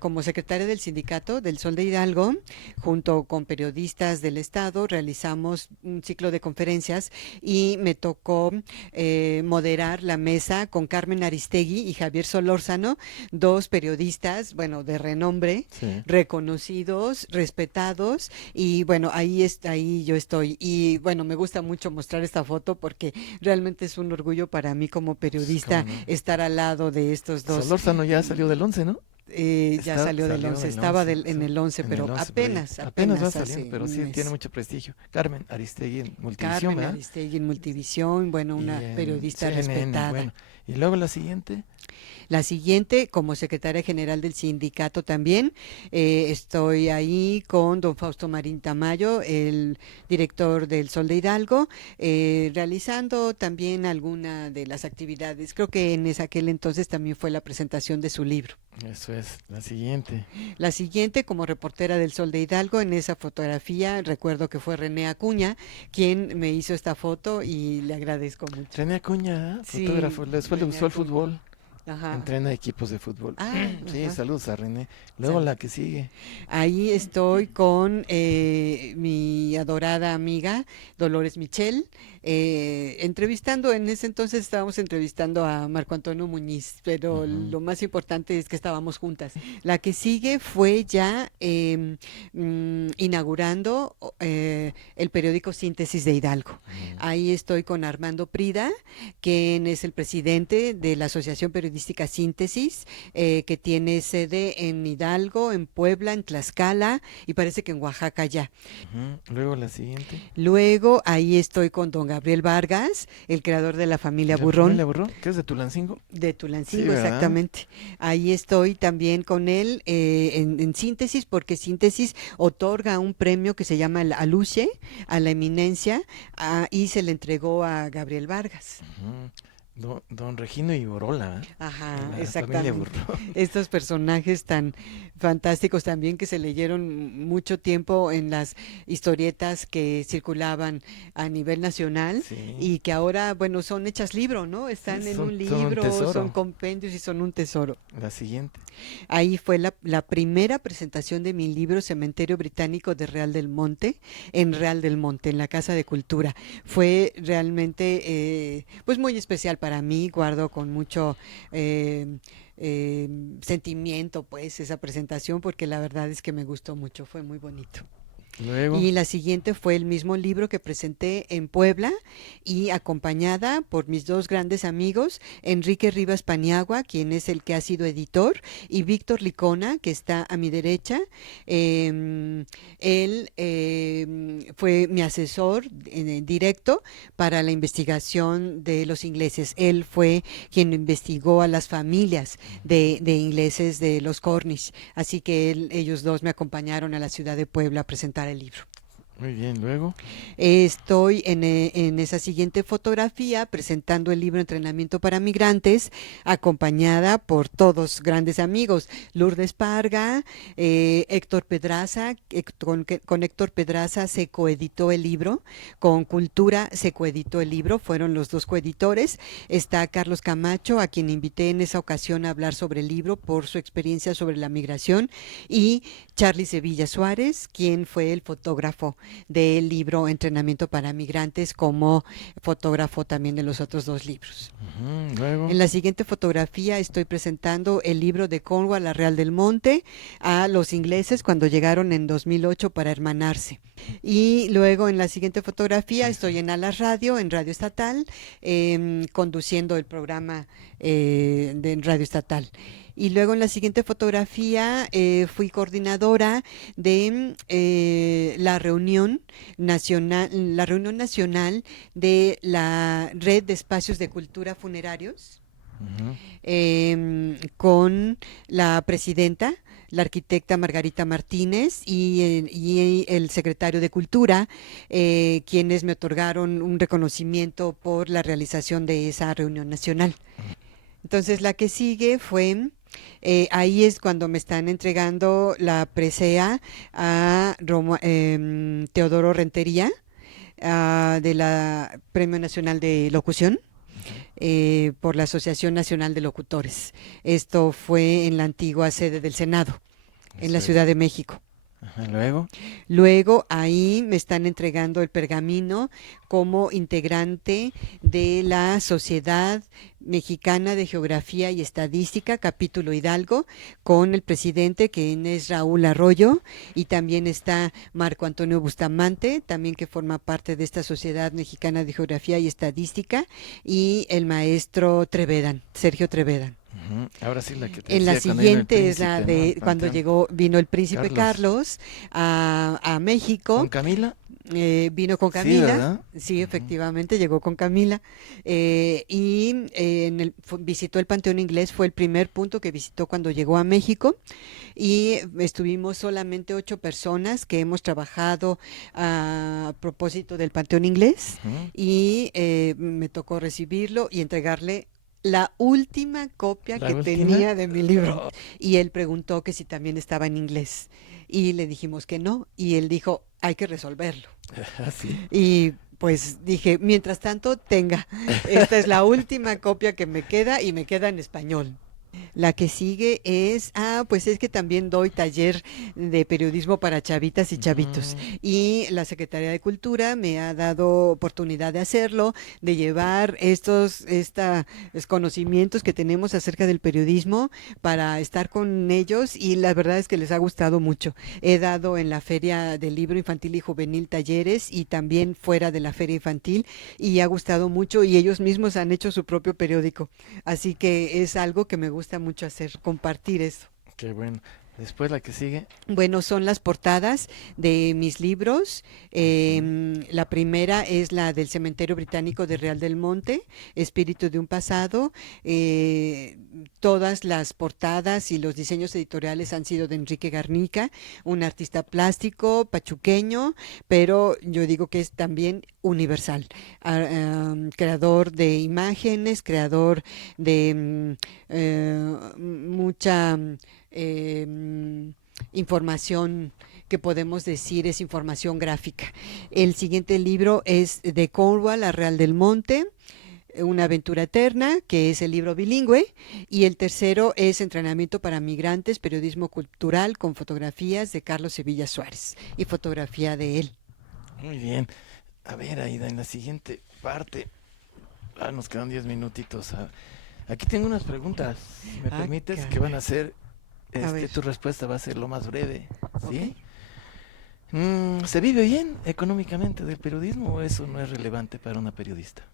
como secretaria del sindicato del Sol de Hidalgo, junto con periodistas del estado, realizamos un ciclo de conferencias y me tocó moderar la mesa con Carmen Aristegui y Javier Solórzano, dos periodistas, bueno, de renombre, Sí. reconocidos, respetados, y bueno, ahí yo estoy. Y bueno, me gusta mucho mostrar esta foto porque realmente es un orgullo para mí como periodista ¿Cómo no? estar al lado de estos dos. Solórzano ya salió del 11, ¿no? Ya salió del Salió 11, del estaba 11, en el 11, en el pero 11, pero apenas, apenas va apenas saliendo, hace pero un sí tiene mes. mucho prestigio. Carmen Aristegui en Multivisión, Carmen ¿verdad? Aristegui en Multivisión, bueno, Y una en periodista CNN, respetada. bueno. Y luego la siguiente. La siguiente, como secretaria general del sindicato también, estoy ahí con don Fausto Marín Tamayo, el director del Sol de Hidalgo, realizando también alguna de las actividades. Creo que aquel entonces también fue la presentación de su libro. Eso es, la siguiente. La siguiente, como reportera del Sol de Hidalgo, en esa fotografía, recuerdo que fue René Acuña quien me hizo esta foto y le agradezco mucho. René Acuña, Sí, fotógrafo, después le René gustó el Acuña. fútbol. Ajá. Entrena equipos de fútbol. Ah, Sí, ajá. saludos a René. Luego Salud. la que sigue. Ahí estoy con mi adorada amiga Dolores Michel, entrevistando, en ese entonces estábamos entrevistando a Marco Antonio Muñiz, pero Ujú. lo más importante es que estábamos juntas. La que sigue fue ya inaugurando el periódico Síntesis de Hidalgo. Ujú. Ahí estoy con Armando Prida, quien es el presidente de la Asociación Periodística Síntesis, que tiene sede en Hidalgo, en Puebla, en Tlaxcala y parece que en Oaxaca ya. Ujú. Luego la siguiente. Luego ahí estoy con don Gabriel Vargas, el creador de la familia ¿De la familia Burrón. Burrón? ¿Qué es de Tulancingo? De Sí, Tulancingo, ¿verdad? exactamente. Ahí estoy también con él en Síntesis, porque Síntesis otorga un premio que se llama el Aluche, a la eminencia, y se le entregó a Gabriel Vargas. Ujú. Don Regino y Borola, ¿eh? Ajá, De la familia exactamente. Burrón. Estos personajes tan fantásticos también que se leyeron mucho tiempo en las historietas que circulaban a nivel nacional Sí, y que ahora, bueno, son hechas libro, ¿no? sí, Están en son un un libro, son tesoro. compendios y son un tesoro. La siguiente. Ahí fue la primera presentación de mi libro Cementerio Británico de Real del Monte, en Real del Monte, en la Casa de Cultura. Fue realmente, pues muy especial para mí, guardo con mucho sentimiento, pues, esa presentación, porque la verdad es que me gustó mucho, fue muy bonito. Luego. Y la siguiente fue el mismo libro que presenté en Puebla y acompañada por mis dos grandes amigos, Enrique Rivas Paniagua, quien es el que ha sido editor, y Víctor Licona, que está a mi derecha. Él fue mi asesor directo para la investigación de los ingleses. Él fue quien investigó a las familias de ingleses de los Cornish. Así que ellos dos me acompañaron a la ciudad de Puebla a presentar el libro. Muy bien, luego. Estoy en esa siguiente fotografía presentando el libro Entrenamiento para Migrantes, acompañada por todos grandes amigos, Lourdes Parga, Héctor Pedraza. Con Héctor Pedraza se coeditó el libro, con Cultura se coeditó el libro, fueron los dos coeditores. Está Carlos Camacho, a quien invité en esa ocasión a hablar sobre el libro por su experiencia sobre la migración, y Charlie Sevilla Suárez, quien fue el fotógrafo del libro Entrenamiento para Migrantes, como fotógrafo también de los otros dos libros. Luego. En la siguiente fotografía estoy presentando el libro de Cornwall a Real del Monte a los ingleses cuando llegaron en 2008 para hermanarse. Y luego en la siguiente fotografía estoy en Alas Radio, en Radio Estatal, conduciendo el programa de Radio Estatal. Y luego en la siguiente fotografía fui coordinadora de la reunión nacional de la Red de Espacios de Cultura Funerarios, Ujú. con la presidenta, la arquitecta Margarita Martínez, y el secretario de Cultura, quienes me otorgaron un reconocimiento por la realización de esa reunión nacional. Entonces la que sigue fue, ahí es cuando me están entregando la presea a Teodoro Rentería, de la Premio Nacional de Locución, por la Asociación Nacional de Locutores. Esto fue en la antigua sede del Senado, en la Eso Ciudad es. de México. Ajá, luego. Luego ahí me están entregando el pergamino como integrante de la Sociedad Mexicana de Geografía y Estadística, capítulo Hidalgo, con el presidente, que es Raúl Arroyo, y también está Marco Antonio Bustamante, también que forma parte de esta Sociedad Mexicana de Geografía y Estadística, y el maestro Trevedan, Sergio Trevedan. Ujú. Ahora sí, la que te En la decía cuando vino el siguiente es la príncipe, ¿no? Al de cuando panteón. vino el príncipe Carlos. Carlos a México. ¿Con Camila? Vino con Sí, Camila, ¿verdad? sí, Ujú. efectivamente, llegó con Camila, visitó el Panteón Inglés, fue el primer punto que visitó cuando llegó a México, y estuvimos solamente 8 personas que hemos trabajado a propósito del Panteón Inglés, Ujú. y me tocó recibirlo y entregarle la última copia ¿La que última? tenía de mi libro. Oh. Y él preguntó que si también estaba en inglés. Y le dijimos que no. Y él dijo, hay que resolverlo. Ah, sí. Y pues dije, mientras tanto, tenga. Esta es la última copia que me queda, y me queda en español. La que sigue es, pues es que también doy taller de periodismo para chavitas y chavitos. Ujú. Y la Secretaría de Cultura me ha dado oportunidad de hacerlo, de llevar estos conocimientos que tenemos acerca del periodismo para estar con ellos, y la verdad es que les ha gustado mucho. He dado en la Feria del Libro Infantil y Juvenil talleres, y también fuera de la Feria Infantil, y ha gustado mucho, y ellos mismos han hecho su propio periódico. Así que es algo que me gusta mucho hacer, compartir eso. Qué bueno. Después la que sigue. Bueno, son las portadas de mis libros. Ujú. La primera es la del Cementerio Británico de Real del Monte, Espíritu de un Pasado. Eh, Todas las portadas y los diseños editoriales han sido de Enrique Garnica, un artista plástico pachuqueño, pero yo digo que es también universal. Creador de imágenes, creador de mucha eh, información que podemos decir es información gráfica. El siguiente libro es de Cornwall a Real del Monte, Una aventura eterna, que es el libro bilingüe, y el tercero es Entrenamiento para migrantes, periodismo cultural, con fotografías de Carlos Sevilla Suárez y fotografía de él. Muy bien. A ver, Aida, en la siguiente parte. Nos quedan 10 minutitos. Aquí tengo unas preguntas, si me permites, que van Caray. a ser, A ver, tu respuesta va a ser lo más breve, ok. ¿sí? ¿Se vive bien económicamente del periodismo o eso no es relevante para una periodista?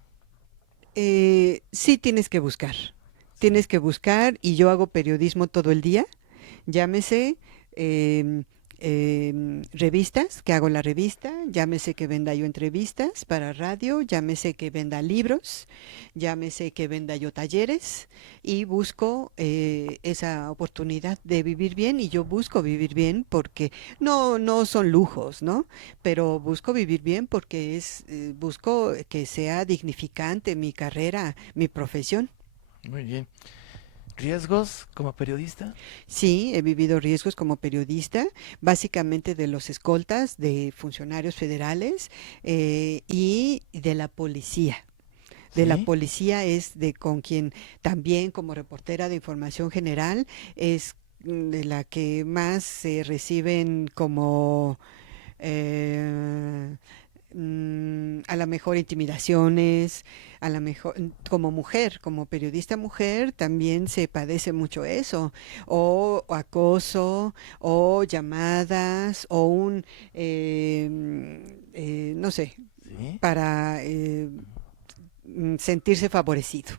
Sí, tienes que buscar. Sí. Tienes que buscar, y yo hago periodismo todo el día. Llámese revistas, que hago la revista, llámese que venda yo entrevistas para radio, llámese que venda libros, llámese que venda yo talleres, y busco esa oportunidad de vivir bien, y yo busco vivir bien porque no son lujos, ¿no? Pero busco vivir bien porque busco que sea dignificante mi carrera, mi profesión. Muy bien. ¿Riesgos como periodista? Sí, he vivido riesgos como periodista, básicamente de los escoltas, de funcionarios federales, y de la policía. De la Sí. policía es de con quien también, como reportera de información general, es de la que más se reciben como eh, a lo mejor intimidaciones, a lo mejor como mujer, como periodista mujer, también se padece mucho eso, o acoso, o llamadas, o no sé, Sí. para sentirse favorecido,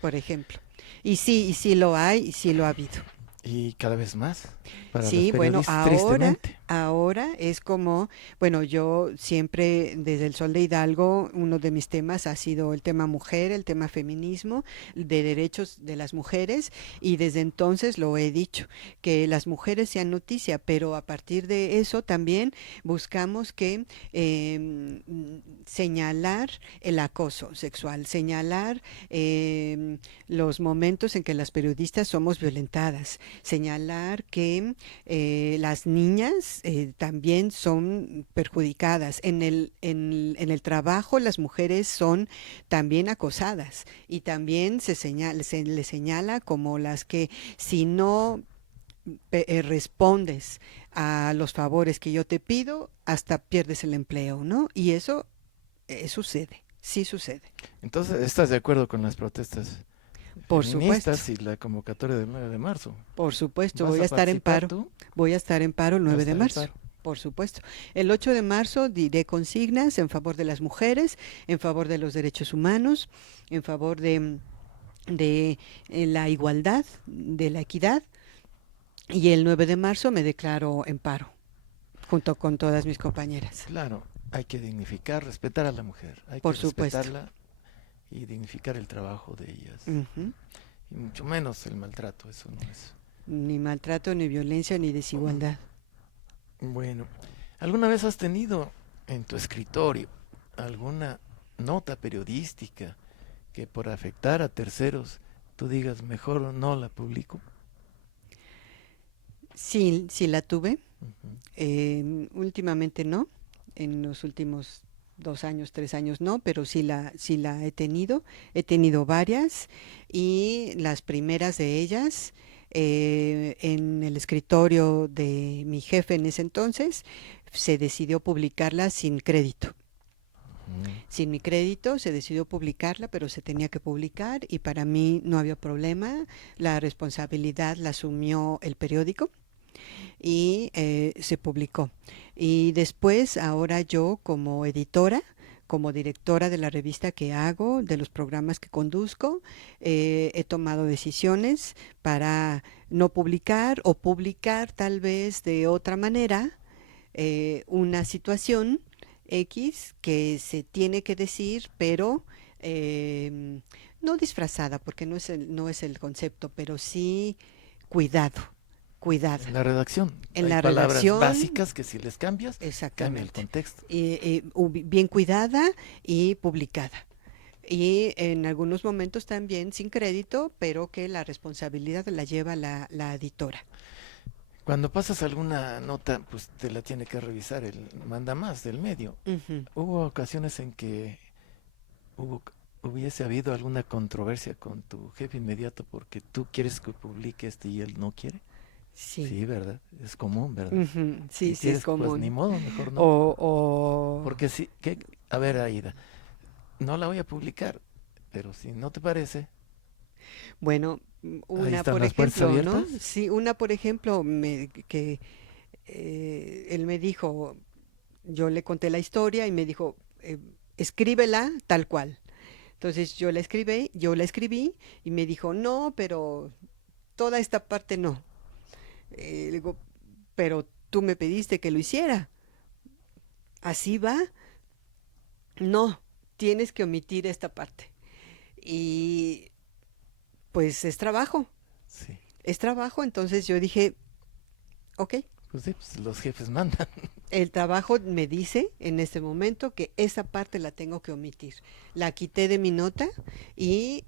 por ejemplo. Y sí lo hay, y sí lo ha habido. Y cada vez más para los Sí, bueno, periodistas, tristemente. ahora es como, bueno, yo siempre desde el Sol de Hidalgo, uno de mis temas ha sido el tema mujer, el tema feminismo, de derechos de las mujeres, y desde entonces lo he dicho, que las mujeres sean noticia, pero a partir de eso también buscamos que señalar el acoso sexual, señalar los momentos en que las periodistas somos violentadas, señalar que las niñas también son perjudicadas. En el trabajo las mujeres son también acosadas y también se les señala como las que si no respondes a los favores que yo te pido, hasta pierdes el empleo, ¿no? Y eso sucede, sí sucede. Entonces, ¿estás de acuerdo con las protestas Por supuesto. feministas y la convocatoria del 9 de marzo? Por supuesto, ¿Vas voy a a estar en participar paro. tú? Voy a estar en paro el ¿Vas a 9 de estar en marzo. paro? Por supuesto. El 8 de marzo diré consignas en favor de las mujeres, en favor de los derechos humanos, en favor de la igualdad, de la equidad. Y el 9 de marzo me declaro en paro, junto con todas mis compañeras. Claro, hay que dignificar, respetar a la mujer. Hay Por que supuesto. respetarla y dignificar el trabajo de ellas. Ujú. Y mucho menos el maltrato, eso no es. Ni maltrato, ni violencia, ni desigualdad. Bueno, ¿alguna vez has tenido en tu escritorio alguna nota periodística que por afectar a terceros tú digas mejor no la publico? Sí, sí la tuve. Ujú. Últimamente no, en los últimos 2 años, 3 años no, pero sí la he tenido varias y las primeras de ellas en el escritorio de mi jefe en ese entonces se decidió publicarla sin crédito. Ujú. Sin mi crédito se decidió publicarla, pero se tenía que publicar y para mí no había problema. La responsabilidad la asumió el periódico y se publicó. Y después, ahora yo como editora, como directora de la revista que hago, de los programas que conduzco, he tomado decisiones para no publicar o publicar tal vez de otra manera una situación X que se tiene que decir, pero no disfrazada, porque no es el concepto, pero sí cuidado, cuidado. En la redacción En hay la palabras redacción, básicas que si les cambias, cambia el exactamente. contexto. Bien cuidada y publicada. Y en algunos momentos también sin crédito, pero que la responsabilidad la lleva la editora. Cuando pasas alguna nota, pues te la tiene que revisar el mandamás del medio. Ujú. ¿Hubo ocasiones en que hubo, hubiese habido alguna controversia con tu jefe inmediato porque tú quieres que publique este y él no quiere? Sí. Sí, ¿verdad? Es común, ¿verdad? Ujú. Sí, Y sí es tienes, pues ni común. modo, mejor no. O Porque sí, a ver, Aida, no la voy a publicar, pero si no te parece, bueno, ahí una están por las puertas ejemplo, ¿no? abiertas. Sí, una por ejemplo, que él me dijo, yo le conté la historia y me dijo, escríbela tal cual. Entonces yo la escribí y me dijo, no, pero toda esta parte no. Le digo, pero tú me pediste que lo hiciera. ¿Así va? No, tienes que omitir esta parte. Y pues Sí, es trabajo, entonces yo dije, ok, pues sí, pues los jefes mandan. el trabajo me dice en este momento que esa parte la tengo que omitir. La quité de mi nota y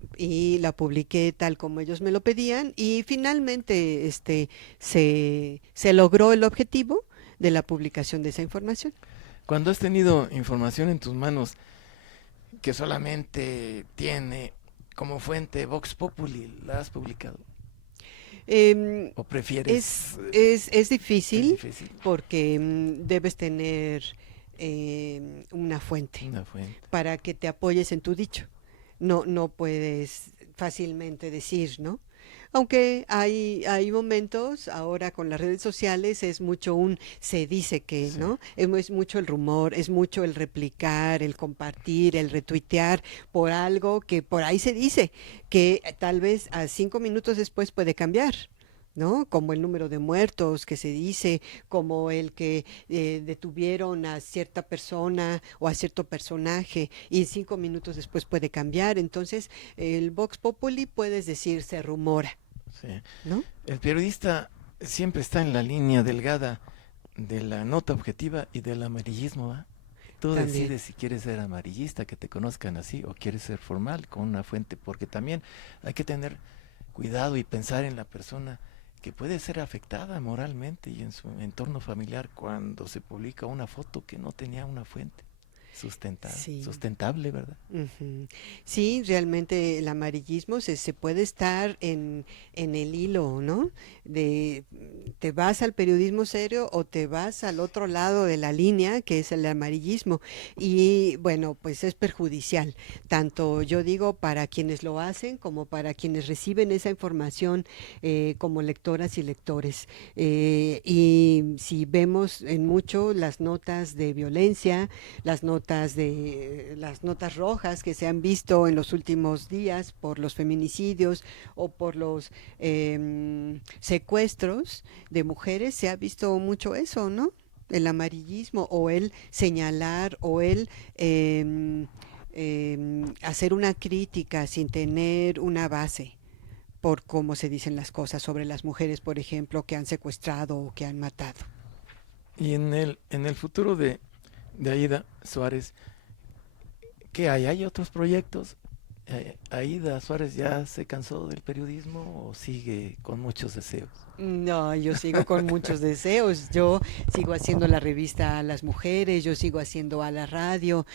la publiqué tal como ellos me lo pedían y finalmente se logró el objetivo de la publicación de esa información. Cuando has tenido información en tus manos que solamente tiene como fuente Vox Populi, ¿la has publicado? Em, ¿O prefieres? es Es difícil difícil. porque debes tener una fuente Una fuente. para que te apoyes en tu dicho. No puedes fácilmente decir, ¿no? Aunque hay momentos, ahora con las redes sociales es mucho un se dice que, Sí. ¿no? Es mucho el rumor, es mucho el replicar, el compartir, el retuitear por algo que por ahí se dice, que tal vez a 5 minutos después puede cambiar. ¿No? Como el número de muertos que se dice, como el que detuvieron a cierta persona o a cierto personaje y 5 minutos después puede cambiar. Entonces, el Vox Populi puedes decir se rumora, Sí. ¿no? El periodista siempre está en la línea delgada de la nota objetiva y del amarillismo, ¿va? Tú También. decides si quieres ser amarillista, que te conozcan así, o quieres ser formal con una fuente, porque también hay que tener cuidado y pensar en la persona que puede ser afectada moralmente y en su entorno familiar cuando se publica una foto que no tenía una fuente Sí. sustentable, ¿verdad? Ujú. Sí, realmente el amarillismo se puede estar en el hilo, ¿no? De te vas al periodismo serio o te vas al otro lado de la línea, que es el amarillismo. Y bueno, pues es perjudicial, tanto yo digo para quienes lo hacen como para quienes reciben esa información como lectoras y lectores. Y si vemos en mucho las notas de violencia, las notas rojas que se han visto en los últimos días por los feminicidios o por los secuestros de mujeres, se ha visto mucho eso, ¿no? El amarillismo o el señalar o el hacer una crítica sin tener una base por cómo se dicen las cosas sobre las mujeres, por ejemplo, que han secuestrado o que han matado. Y en el futuro de Aída Suárez, ¿qué hay? ¿Hay otros proyectos? ¿Aída Suárez ya se cansó del periodismo o sigue con muchos deseos? No, yo sigo con muchos deseos. Yo sigo haciendo la revista a las mujeres, yo sigo haciendo a la radio.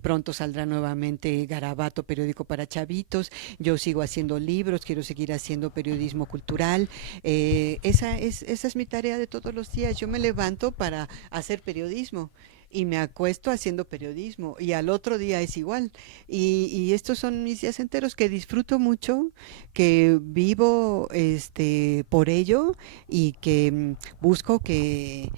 Pronto saldrá nuevamente Garabato, periódico para chavitos. Yo sigo haciendo libros, quiero seguir haciendo periodismo cultural. Esa es mi tarea de todos los días. Yo me levanto para hacer periodismo y me acuesto haciendo periodismo y al otro día es igual. Y estos son mis días enteros que disfruto mucho, que vivo por ello y que busco que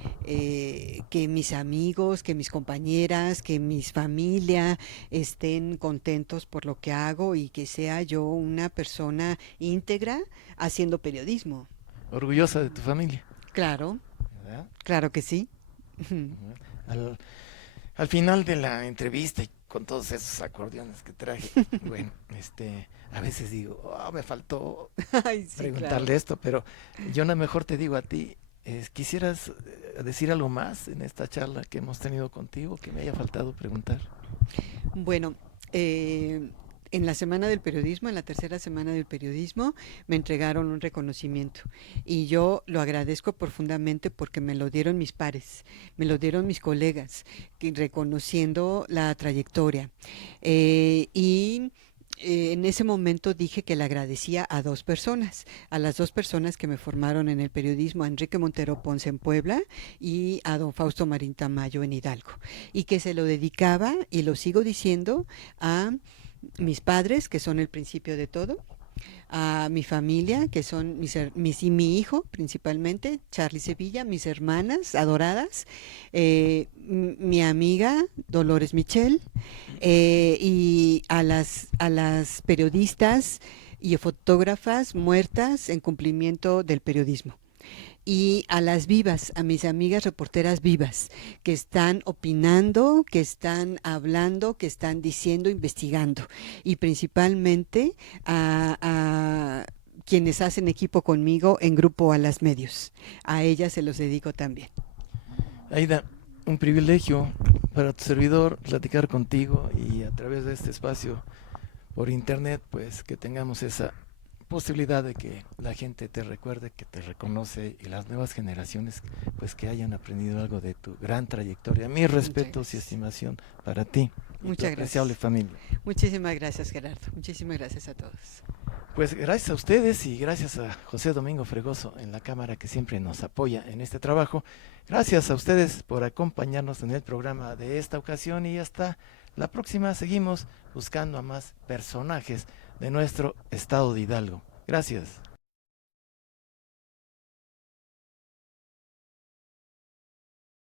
mis amigos, que mis compañeras, que mis familia estén contentos por lo que hago y que sea yo una persona íntegra haciendo periodismo. ¿Orgullosa de tu familia? Claro, ¿Verdad? claro que sí. Al, al final de la entrevista y con todos esos acordeones que traje, bueno, a veces digo, "Oh, me faltó Ay, sí, preguntarle claro. esto", pero yo no mejor te digo a ti, ¿quisieras decir algo más en esta charla que hemos tenido contigo que me haya faltado preguntar? Bueno, en la semana del periodismo, en la tercera semana del periodismo, me entregaron un reconocimiento y yo lo agradezco profundamente porque me lo dieron mis pares, me lo dieron mis colegas, reconociendo la trayectoria. En ese momento dije que le agradecía a dos personas, a las dos personas que me formaron en el periodismo, a Enrique Montero Ponce en Puebla y a don Fausto Marín Tamayo en Hidalgo, y que se lo dedicaba, y lo sigo diciendo, a mis padres, que son el principio de todo, a mi familia, que son y mi hijo principalmente, Charlie Sevilla, mis hermanas adoradas, mi amiga Dolores Michel, y a las periodistas y fotógrafas muertas en cumplimiento del periodismo, y a las vivas, a mis amigas reporteras vivas, que están opinando, que están hablando, que están diciendo, investigando, y principalmente a quienes hacen equipo conmigo en Grupo Alas Medios. A ellas se los dedico también. Aida, un privilegio para tu servidor platicar contigo y a través de este espacio por internet, pues que tengamos esa posibilidad de que la gente te recuerde, que te reconoce y las nuevas generaciones pues que hayan aprendido algo de tu gran trayectoria. Mis respetos y estimación para ti y Muchas tu apreciable gracias. familia. Muchísimas gracias, Gerardo. Muchísimas gracias a todos. Pues gracias a ustedes y gracias a José Domingo Fregoso en la cámara que siempre nos apoya en este trabajo. Gracias a ustedes por acompañarnos en el programa de esta ocasión y hasta la próxima. Seguimos buscando a más personajes de nuestro estado de Hidalgo. Gracias.